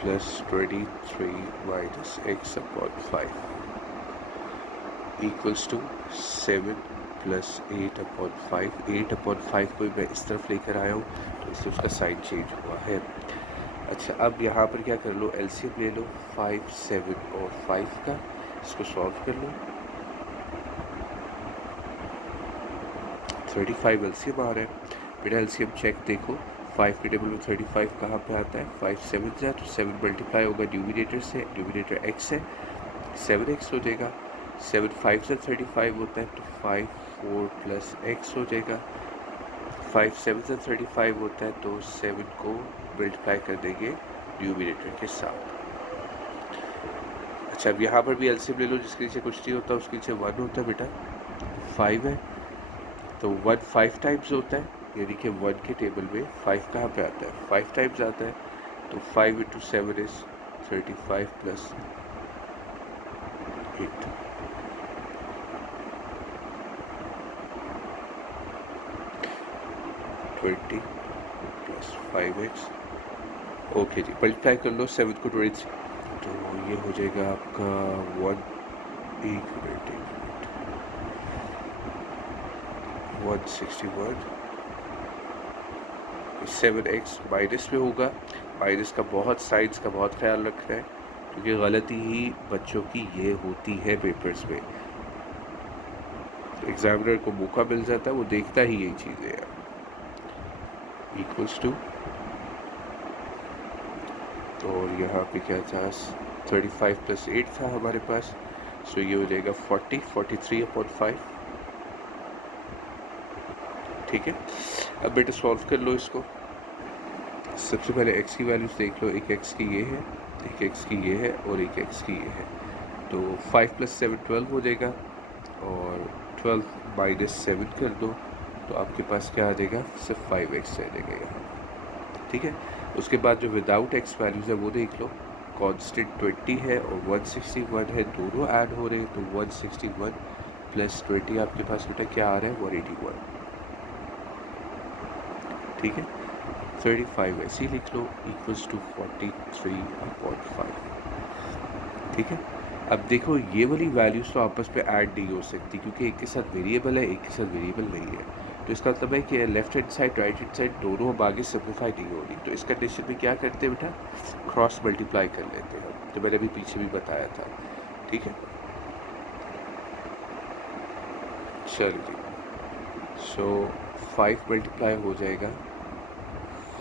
plus 23 minus x upon 5 equals to 7 plus 8 upon 5। 8 upon 5 को मैं इस तरफ लेकर आया हूँ तो इससे उसका साइन चेंज हुआ है। अच्छा, अब यहाँ पर क्या कर लो, एलसीएम ले लो 5 7 और 5 का, इसको सॉल्व कर लो। 35 एलसीएम आ रहा है बेटा, एलसीएम चेक देखो, 5 के टेबल में 35 कहाँ पे आता है, 5 7 जा तो 7 मल्टीप्लाई होगा न्यूमिनेटर से, न्यूमिनेटर x है, 7x हो जाएगा। 7 5 से 35 होता है तो 5 4 प्लस x हो जाएगा। 5 7 से 35 होता है तो 7 को मल्टीप्लाई कर देंगे न्यूमिनेटर के साथ। अच्छा, अब यहाँ पर भी एलसीएम ले लो, जिसके नीचे कुछ नहीं होता उसके नीचे 1 होता है बेटा, 5 है तो 1 5 टाइम्स होता है, यानी कि 1 के टेबल में 5 कहाँ पे आता है, 5 टाइम्स आता है, तो 5 into 7 is 35 plus 8, twenty plus 5x। Okay जी, मल्टीप्लाई कर लो 7 को 23, तो ये हो जाएगा आपका 161, 7x माइनस में होगा। माइनस का बहुत साइंस का बहुत ख्याल रखना है, क्योंकि गलती ही बच्चों की ये होती है पेपर्स में। एग्जामिनर को मौका मिल जाता है, वो देखता ही यही चीज़ें हैं। इक्वल्स टू, और यहाँ पे क्या था, 35 प्लस 8 था हमारे पास, सो ये हो जाएगा 43/5। ठीक है, अब बेटा सॉल्व कर लो इसको। सबसे पहले x की वैल्यूज देख लो, एक x की ये है, एक x की ये है और एक x की ये है। तो 5 + 7 12 हो जाएगा, और 12 - 7 कर दो तो आपके पास क्या आ जाएगा, सिर्फ 5x रह जाएगा यहाँ। ठीक है, उसके बाद जो विदाउट x वैल्यूज़ है वो देख लो। कांस्टेंट 20 है और 161 है, दोनों ऐड हो रहे हैं, तो 161 + 20 आपके पास बेटा क्या आ रहा है, 181। ठीक है, 35 ऐसे ही लिख लो, इक्वल्स टू 43/5। ठीक है, अब देखो ये वाली वैल्यूज़ तो आपस में ऐड नहीं हो सकती, क्योंकि एक के साथ वेरिएबल है, एक के साथ वेरिएबल नहीं है। तो इसका मतलब है कि left hand side right hand side दोनों अब आगे सिंप्लीफाई नहीं हो रही। तो इस कंडीशन में क्या करते हैं बेटा, क्रॉस मल्टीप्लाई कर लेते हैं, तो मैंने अभी पीछे भी बताया था। ठीक है, चलिए, सो 5 मल्टीप्लाई हो जाएगा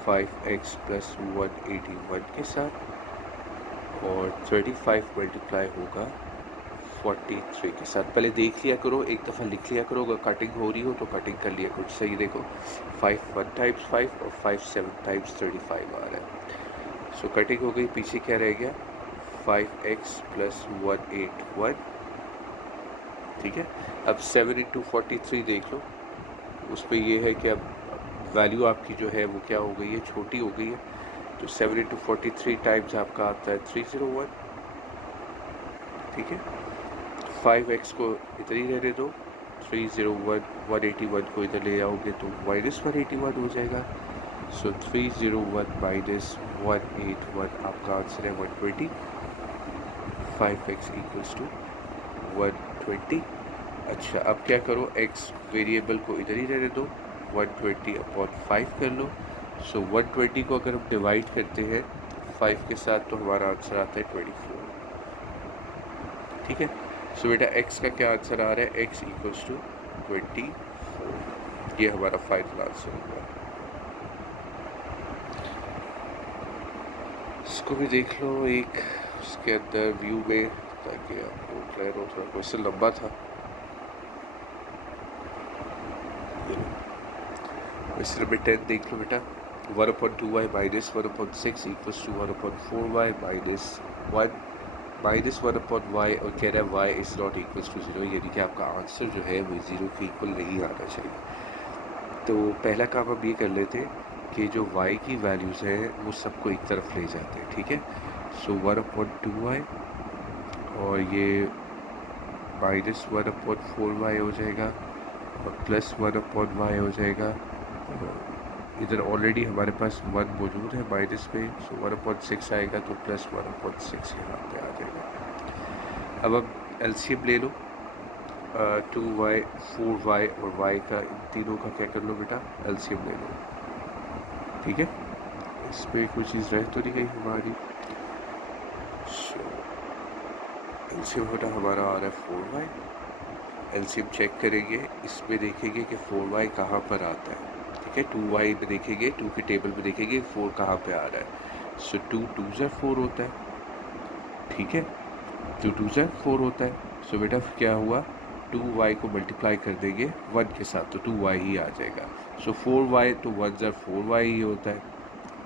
5x + 181 के साथ, और 35 मल्टीप्लाई होगा 43 के साथ। पहले देख लिया करो, एक दफ़ा लिख लिया करो, अगर कटिंग हो रही हो तो कटिंग कर लिया करो। सही देखो, 5 1 टाइम्स 5 और 5 7 टाइम्स 35 आ रहा है। सो कटिंग हो गई, पीछे क्या रह गया, 5x + 181। ठीक है, अब 7 × 43 देख लो, उस पर ये है कि अब वैल्यू आपकी जो है वो क्या हो गई है, छोटी हो गई है। तो 7 × 43 टाइम्स आपका आता है 301। ठीक है, 5x को इधर ही रहने दो, 301 181 को इधर ले आओगे तो -181 हो जाएगा। सो 301 - 181 आपका आंसर है 120। 5x = 120। अच्छा, अब क्या करो, x वेरिएबल को इधर ही रहने दो, 120/5 कर लो। सो 120 को अगर हम डिवाइड करते हैं 5 के साथ तो हमारा आंसर आता है 24। ठीक है, सो बेटा x का क्या आंसर आ रहा है, x = 24। ये हमारा फाइनल आंसर होगा। इसको भी देख लो एक उसके अंदर व्यू में, ताकि आपको क्लियर हो। थोड़ा क्वेश्चन लंबा था। क्वेश्चन नंबर 10 देख लो बेटा, 1/2y - 1/6 = 1/4y - 1 -1/y, और कह रहा है y is not equals to 0, यानी कि आपका आंसर जो है वो 0 के इक्वल नहीं आना चाहिए। तो पहला काम हम ये कर लेते हैं कि जो y की वैल्यूज़ हैं वो सबको एक तरफ ले जाते हैं। ठीक है, सो 1/2y और ये -1/4y हो जाएगा, और +1/y हो जाएगा। इधर ऑलरेडी हमारे पास 1 मौजूद है माइनस में, सो 1/6 आएगा, तो +1/6 यहाँ पे आ जाएगा। अब एलसीएम ले लो, 2y 4y और y का, इन तीनों का क्या कर लो बेटा, एलसीएम ले लो। ठीक है, इसमें कोई चीज़ रह तो नहीं गई हमारी। सो एलसीएम बेटा हमारा आ रहा है 4y। एलसीएम चेक करेंगे, इसमें देखेंगे कि 4y कहाँ पर आता है। ठीक है, 2y में देखेंगे, 2 के टेबल में देखेंगे 4 कहाँ पे आ रहा है। सो 2 2 4 होता है। ठीक है, 2 2 4 होता है। सो बेटा क्या हुआ, 2y को मल्टीप्लाई कर देंगे 1 के साथ तो 2y ही आ जाएगा। सो 4y तो 1 4y ही होता है।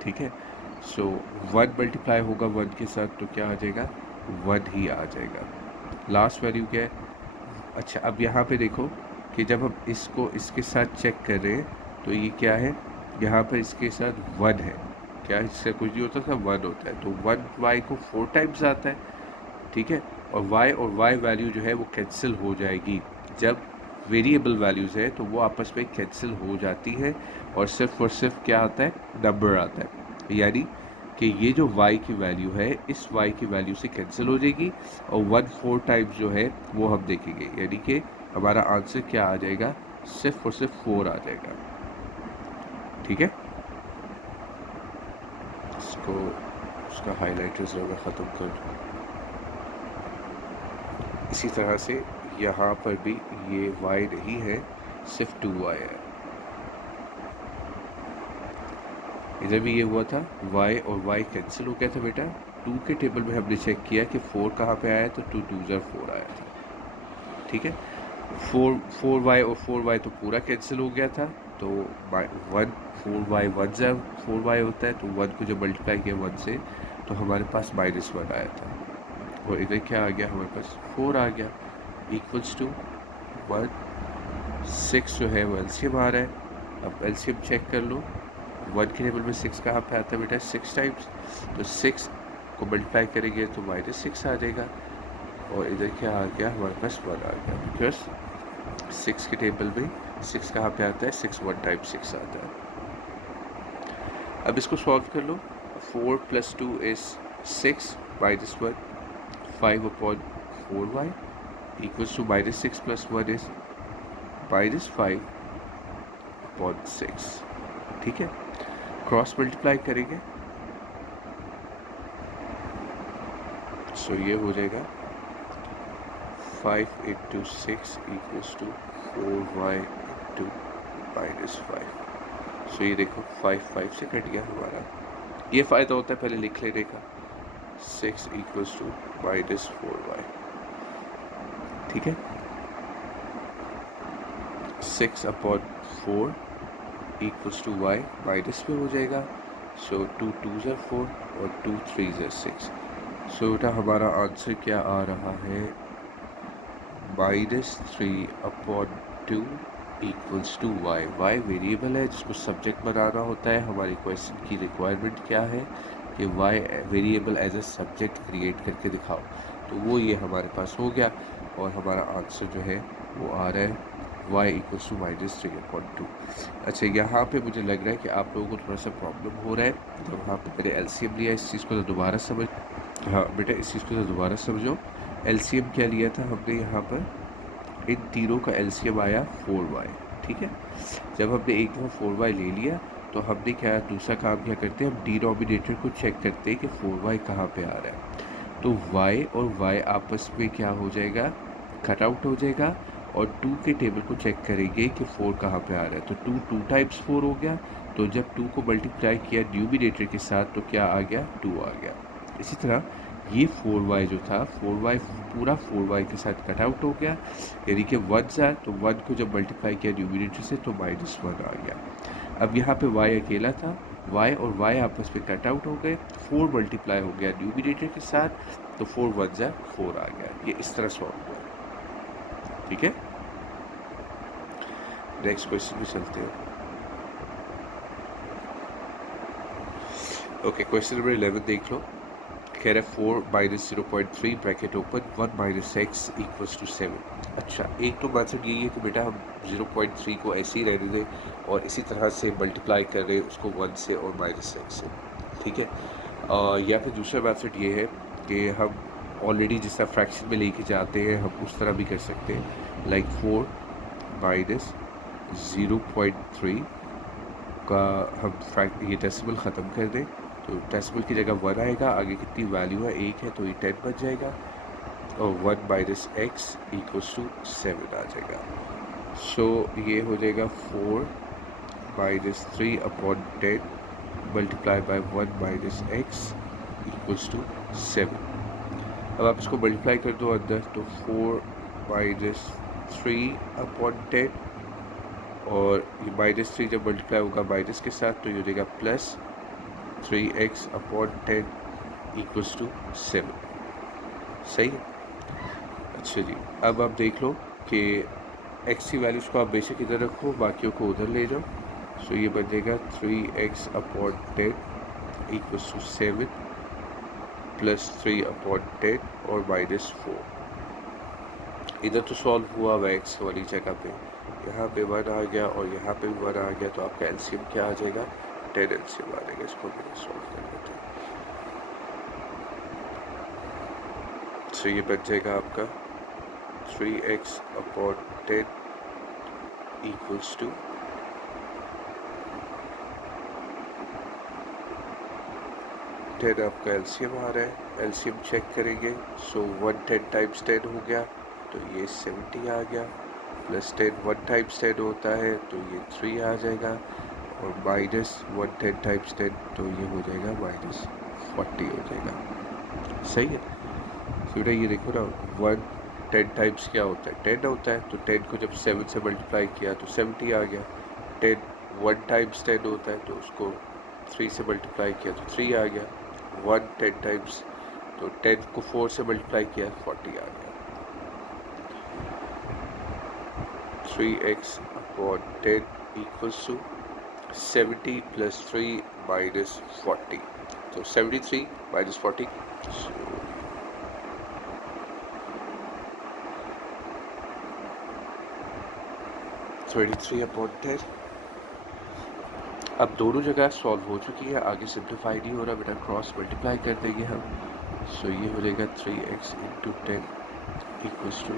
ठीक है, सो 1 मल्टीप्लाई होगा 1 के साथ तो क्या आ जाएगा, 1 ही आ जाएगा। लास्ट वैल्यू क्या है। अच्छा, अब यहाँ पे देखो कि जब हम इसको इसके साथ चेक कर रहे हैं तो ये क्या है, यहाँ पर इसके साथ 1 है, क्या इससे कुछ नहीं होता था, 1 होता है, तो 1 y को 4 टाइम्स आता है, ठीक है। और y वैल्यू जो है वो कैंसिल हो जाएगी, जब वेरिएबल वैल्यूज़ है तो वो आपस में कैंसिल हो जाती है और सिर्फ क्या आता है, नंबर आता है, यानी कि ये जो y की वैल्यू है इस y की वैल्यू से कैंसिल हो जाएगी और 1 4 टाइम्स जो है वो हम देखेंगे, यानी कि हमारा आंसर क्या आ जाएगा, सिर्फ 4 आ जाएगा, ठीक है। इसको उसका हाइलाइटर ज़रा मैं ख़त्म कर दूँ। इसी तरह से यहाँ पर भी ये y नहीं है, सिर्फ 2y है। इधर भी ये हुआ था, y और y कैंसिल हो गया था बेटा। 2 के टेबल में हमने चेक किया कि 4 कहाँ पे आया, तो 2 2 ज़र 4 आया था, ठीक है। 4y और 4y तो पूरा कैंसिल हो गया था, तो 1 4y 1 ज़र 4y होता है, तो 1 को जब मल्टीप्लाई किया 1 से तो हमारे पास -1 आया था, और इधर क्या आ गया, हमारे पास 4 आ गया, इक्वल्स टू 1 6 जो है वो एलसीएम आ रहा है। अब एलसीएम चेक कर लो, 1 के टेबल में 6 कहाँ पे आता है बेटा, 6 टाइम्स, तो 6 को मल्टीप्लाई करेंगे तो -6 आ जाएगा, और इधर क्या आ गया, हमारे पास 1 आ गया, बिकॉज 6 के टेबल में 6 कहाँ पे आता है, 6 1 टाइम्स 6 आता है। अब इसको सॉल्व कर लो, 4 + 2 is 6 -1 5/4y equals to -6 + 1 is -5/6, ठीक है। क्रॉस मल्टीप्लाई करेंगे, सो ये हो जाएगा 5 × 6 = 4y × -5। सो ये देखो 5 से कट गया हमारा, ये फ़ायदा होता है पहले लिख लेने का, 6 = -4y, ठीक है। 6/4 = y, माइनस में हो जाएगा, सो 2 2 ज़र 4 और 2 3 ज़र 6। सो बेटा हमारा आंसर क्या आ रहा है, -3/2 = y। y वेरिएबल है जिसको सब्जेक्ट बनाना होता है, हमारी क्वेश्चन की रिक्वायरमेंट क्या है कि y variable as a subject create करके दिखाओ, तो वो ये हमारे पास हो गया, और हमारा आंसर जो है वो आ रहा है y = -3/2। अच्छा, यहाँ पे मुझे लग रहा है कि आप लोगों को थोड़ा सा प्रॉब्लम हो रहा है, तो वहाँ पे मैंने एलसीएम लिया, इस चीज़ को तो दोबारा समझ, हाँ बेटा इस चीज़ को तो दोबारा समझो। एलसीएम क्या लिया था हमने, यहाँ पर इन तीनों का एलसीएम आया 4y, ठीक है। जब हमने एक दफ़ा 4y ले लिया तो हमने क्या दूसरा काम क्या करते हैं, हम डिनोमिनेटर को चेक करते हैं कि 4y कहाँ पे आ रहा है, तो y और y आपस में क्या हो जाएगा, कट आउट हो जाएगा, और 2 के टेबल को चेक करेंगे कि 4 कहाँ पे आ रहा है, तो 2 2 टाइम्स 4 हो गया, तो जब 2 को मल्टीप्लाई किया न्यूमिनेटर के साथ तो क्या आ गया, 2 आ गया। इसी तरह ये 4y जो था, 4y पूरा 4y के साथ कट आउट हो गया, यानी कि 1 ज़ा, तो 1 को जब मल्टीप्लाई किया न्यूमिनेटर से तो -1 आ गया। अब यहाँ पे y अकेला था, y और y आपस में कट आउट हो गए, 4 मल्टीप्लाई हो गया न्यूमिनेटर के साथ, तो 4 1 ज़ा 4 आ गया। ये इस तरह सॉल्व हुआ, ठीक है। नेक्स्ट क्वेश्चन में चलते हैं। ओके, क्वेश्चन नंबर 11 देख लो, कह रहा है 4 - 0.3 ब्रैकेट ओपन 1 - x = 7। अच्छा, एक तो मेथड यही है कि बेटा हम 0.3 को ऐसे ही रहने दें और इसी तरह से मल्टीप्लाई कर रहे हैं उसको 1 से और -x से, ठीक है। या फिर दूसरा मेथड ये है कि हम ऑलरेडी जिस तरह फ्रैक्शन में लेके जाते हैं हम उस तरह भी कर सकते हैं, लाइक 4 - 0.3 का हम ये डेसिमल ख़त्म कर दें, तो डेसिमल की जगह 1 आएगा, आगे कितनी वैल्यू है 1 है, तो ये 10 बन जाएगा, और 1 - x = 7 आ जाएगा। सो ये हो जाएगा 4 - 3/10 मल्टीप्लाई बाय 1 - x = 7। अब आप इसको मल्टीप्लाई कर दो अंदर, तो 4 - 3/10, और ये -3 जब मल्टीप्लाई होगा माइनस के साथ तो ये हो जाएगा +3x/10 = 7, सही है। अच्छा जी, अब आप देख लो कि x की वैल्यूज़ को आप बेशक इधर रखो, बाकियों को उधर ले जाओ, सो ये बनेगा 3x upon 10 equals to 7 plus 3 upon 10 और माइनस 4। इधर तो सॉल्व हुआ हुआ x वाली जगह पे, यहाँ पे 1 आ गया और यहाँ पे भी 1 आ गया, तो आपका एलसीएम क्या आ जाएगा? 10 एलसीएम आ जाएगा। इसको भी सॉल्व कर लेते हैं। सो ये बन जाएगा आपका 3x अपॉन 10 इक्वल्स टू 10 आपका एलसीएम आ रहा है। एलसीएम चेक करेंगे। सो 110 टाइम्स 10 हो गया तो ये 70 आ गया, प्लस 10 1 टाइम्स 10 होता है तो ये 3 आ जाएगा, और माइनस 110 टाइम्स 10 तो ये हो जाएगा माइनस 40 हो जाएगा। सही है। तो बेटा ये देखो ना, 110 टाइम्स क्या होता है? 10 होता है। तो 10 को जब 7 से मल्टीप्लाई किया तो 70 आ गया। 10 1 टाइम्स 10 होता है तो उसको 3 से मल्टीप्लाई किया तो 3 आ गया। 1 10 टाइम्स, तो 10 को 4 से मल्टीप्लाई किया 40 आ गया। 3x upon 10 equals to 70 plus 3 minus 40, तो 73 माइनस 40, 23 अपॉन 10। अब दोनों जगह सॉल्व हो चुकी है, आगे सिंप्लीफाई नहीं हो रहा बेटा, क्रॉस मल्टीप्लाई कर देंगे हम। सो ये हो जाएगा 3x into 10 equals to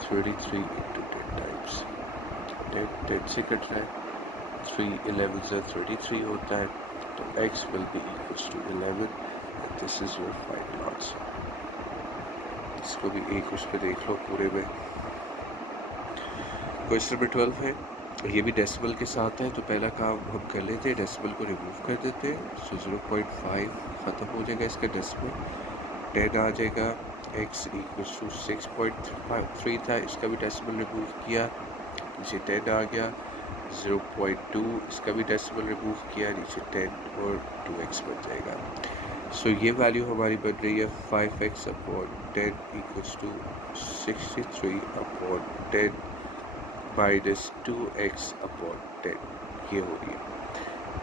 33 into 10 times 10 से कट रहा है, 3 11 से 33 होता है, तो x will be equals to 11 and this is your final answer। इसको भी एक उस पर देख लो पूरे में। क्वेश्चन नंबर 12 है, ये भी डेसिमल के साथ है, तो पहला काम हम कर लेते हैं, डेसिमल को रिमूव कर देते हैं। सो 0.5 ख़त्म हो जाएगा इसका डेसिमल, 10 आ जाएगा, x इक्वल्स टू 6.3 था, इसका भी डेसिमल रिमूव किया, नीचे 10 आ गया। 0.2 इसका भी डेसिमल रिमूव किया, नीचे 10 और 2x बन जाएगा। सो ये वैल्यू हमारी बन रही है 5x upon 10 equals to 63 upon 10 minus 2x upon 10, ये हो रही है।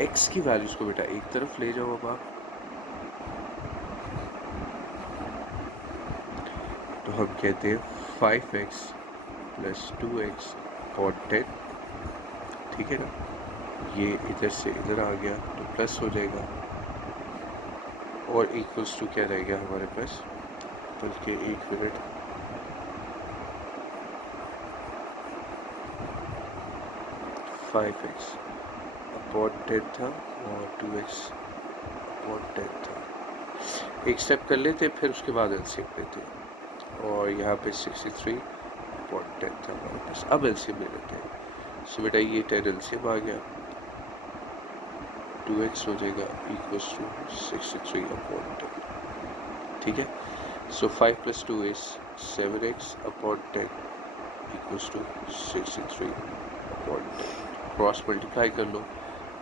x की वैल्यूज को बेटा एक तरफ ले जाओ अब आप, तो हम कहते हैं 5x प्लस 2x अपॉन 10, ठीक है ना। ये इधर से इधर आ गया तो प्लस हो जाएगा, और इक्वल्स टू क्या रहेगा हमारे पास, बल्कि 1 मिनट, 5x अपॉन 10 था और 2x अपॉन 10 था। एक स्टेप कर लेते फिर उसके बाद एलसीएम लेते हैं, और यहाँ पे 63 अपॉन 10 था हमारे पास। अब एलसीएम ले लेते हैं। सो बेटा ये 10 एलसीएम आ गया, 2x हो जाएगा इक्वल्स टू 63 अपॉन 10, ठीक है। So 5 plus 2 is 7x upon 10 equals to 63 upon 10। Cross multiply कर लो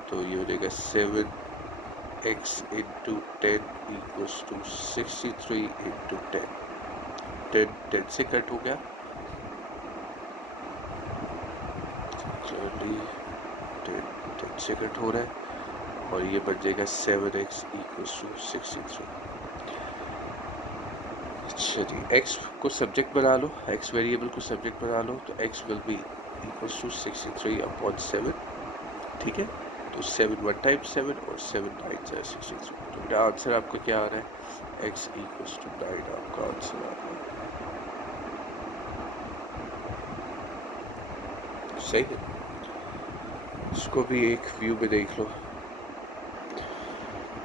तो ये हो जाएगा 7x into 10 equals to 63 into 10, 10 से कट हो गया, चलिए 10 से कट हो रहा है, और ये बन जाएगा 7x इक्वल्स टू 63। चलिए x को सब्जेक्ट बना लो, x वेरिएबल को सब्जेक्ट बना लो, तो x will be equals to 63 upon 7, ठीक है। तो 7 1 टाइम्स 7 और 7 9 63, तो मेरा आंसर आपका क्या आ रहा है, x इक्वल्स टू 9 आपका आंसर आ रहा है। सही है। इसको भी एक व्यू में देख लो।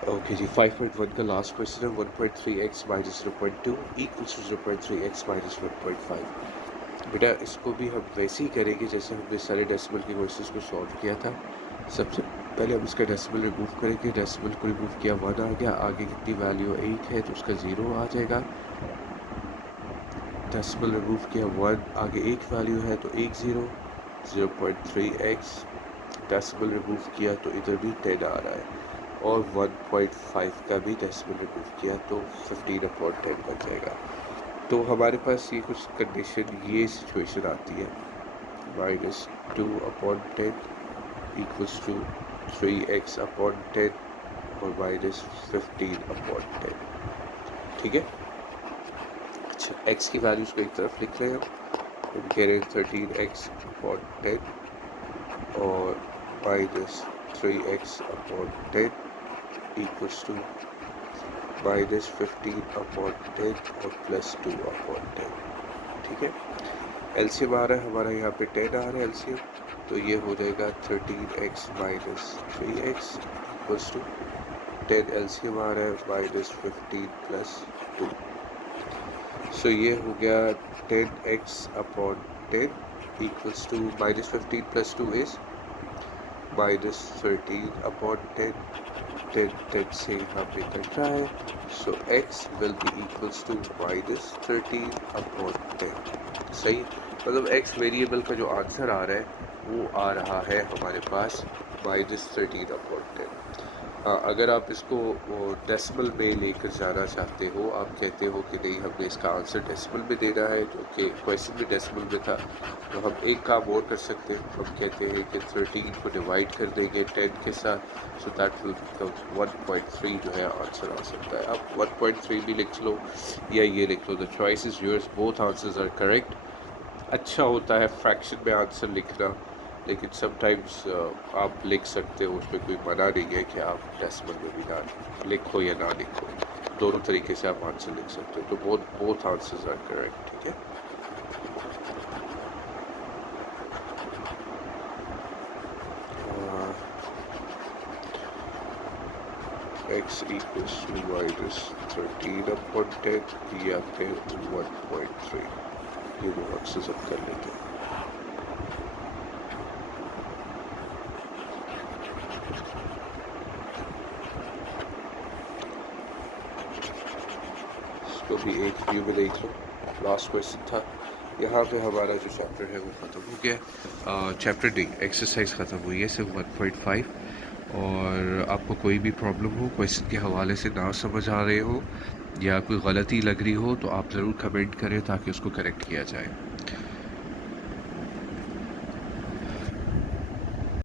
ओके जी, 5.1 का लास्ट क्वेश्चन है, 1.3x minus 0.2 equals to 0.3x minus 1.5। बेटा इसको भी हम वैसे ही करेंगे जैसे हमने सारे डेसिमल के क्वेश्चंस को सॉल्व किया था। सबसे पहले हम इसका डेसिमल रिमूव करेंगे, डेसिमल को रिमूव किया 1 आ गया, आगे कितनी वैल्यू 1 है तो उसका 0 आ जाएगा। डेसिमल रिमूव किया 1, आगे 1 वैल्यू है तो 1 0, 0.3x, डेसिमल रिमूव किया तो इधर भी 10 आ रहा है, और 1.5 का भी डेसिमल रिमूव किया तो 15 अपॉन 10 बन जाएगा। तो हमारे पास ये कुछ कंडीशन, ये सिचुएशन आती है, -2 upon 10 equals to 3x upon 10 और माइनस 15 अपॉन 10। ठीक है। अच्छा, x की वैल्यूज को एक तरफ लिख रहे हैं हम कह रहे हैं 13x अपॉन 10 और minus 3x upon 10 equals to minus 15 upon 10 और प्लस 2 अपॉन 10। ठीक है। एलसीएम आ रहा है हमारा, यहाँ पे 10 आ रहा है एलसीएम, तो ये हो जाएगा 13x minus 3x equals to 10 LCM आ रहा है माइनस 15 प्लस 2। सो ये हो गया 10x upon 10 equals to minus 15 plus 2 is minus 13 upon 10 से यहाँ पे कट रहा है, so x will be equals to minus 13 upon 10। सही, मतलब x वेरिएबल का जो आंसर आ रहा है वो आ रहा है हमारे पास माइनस 13 अपॉन 10। अगर आप इसको डेसिमल में लेकर जाना चाहते हो, आप कहते हो कि नहीं हमें इसका आंसर डेसिमल में देना है, जो कि क्वेश्चन में डेसिमल में था, तो हम एक काम और कर सकते हैं। हम कहते हैं कि 13 को डिवाइड कर देंगे 10 के साथ, सो दैट विल बिकम 1.3 जो है आंसर आ सकता है। आप 1.3 भी लिख लो या ये लिख लो, the choice is yours, both answers are correct. अच्छा होता है फ्रैक्शन में आंसर लिखना, लेकिन समटाइम्स आप लिख सकते हो, उसमें कोई मना नहीं है कि आप डेसिमल में भी ना लिखो या ना लिखो, दोनों तरीके से आप आंसर लिख सकते हो, तो बोथ आंसर्स आर करेक्ट। ठीक है। x equals to minus 13 upon 10 या फिर 1.3, ये दो आंसर्स हम कर लेंगे। तो भी एक व्यू में देख लो, लास्ट क्वेश्चन था। यहाँ पे हमारा जो चैप्टर है वो ख़त्म हो गया। चैप्टर डी एक्सरसाइज ख़त्म हुई है, सिर्फ 1.5। और आपको कोई भी प्रॉब्लम हो, क्वेश्चन के हवाले से ना समझ आ रहे हो या कोई गलती लग रही हो, तो आप ज़रूर कमेंट करें ताकि उसको करेक्ट किया जाए।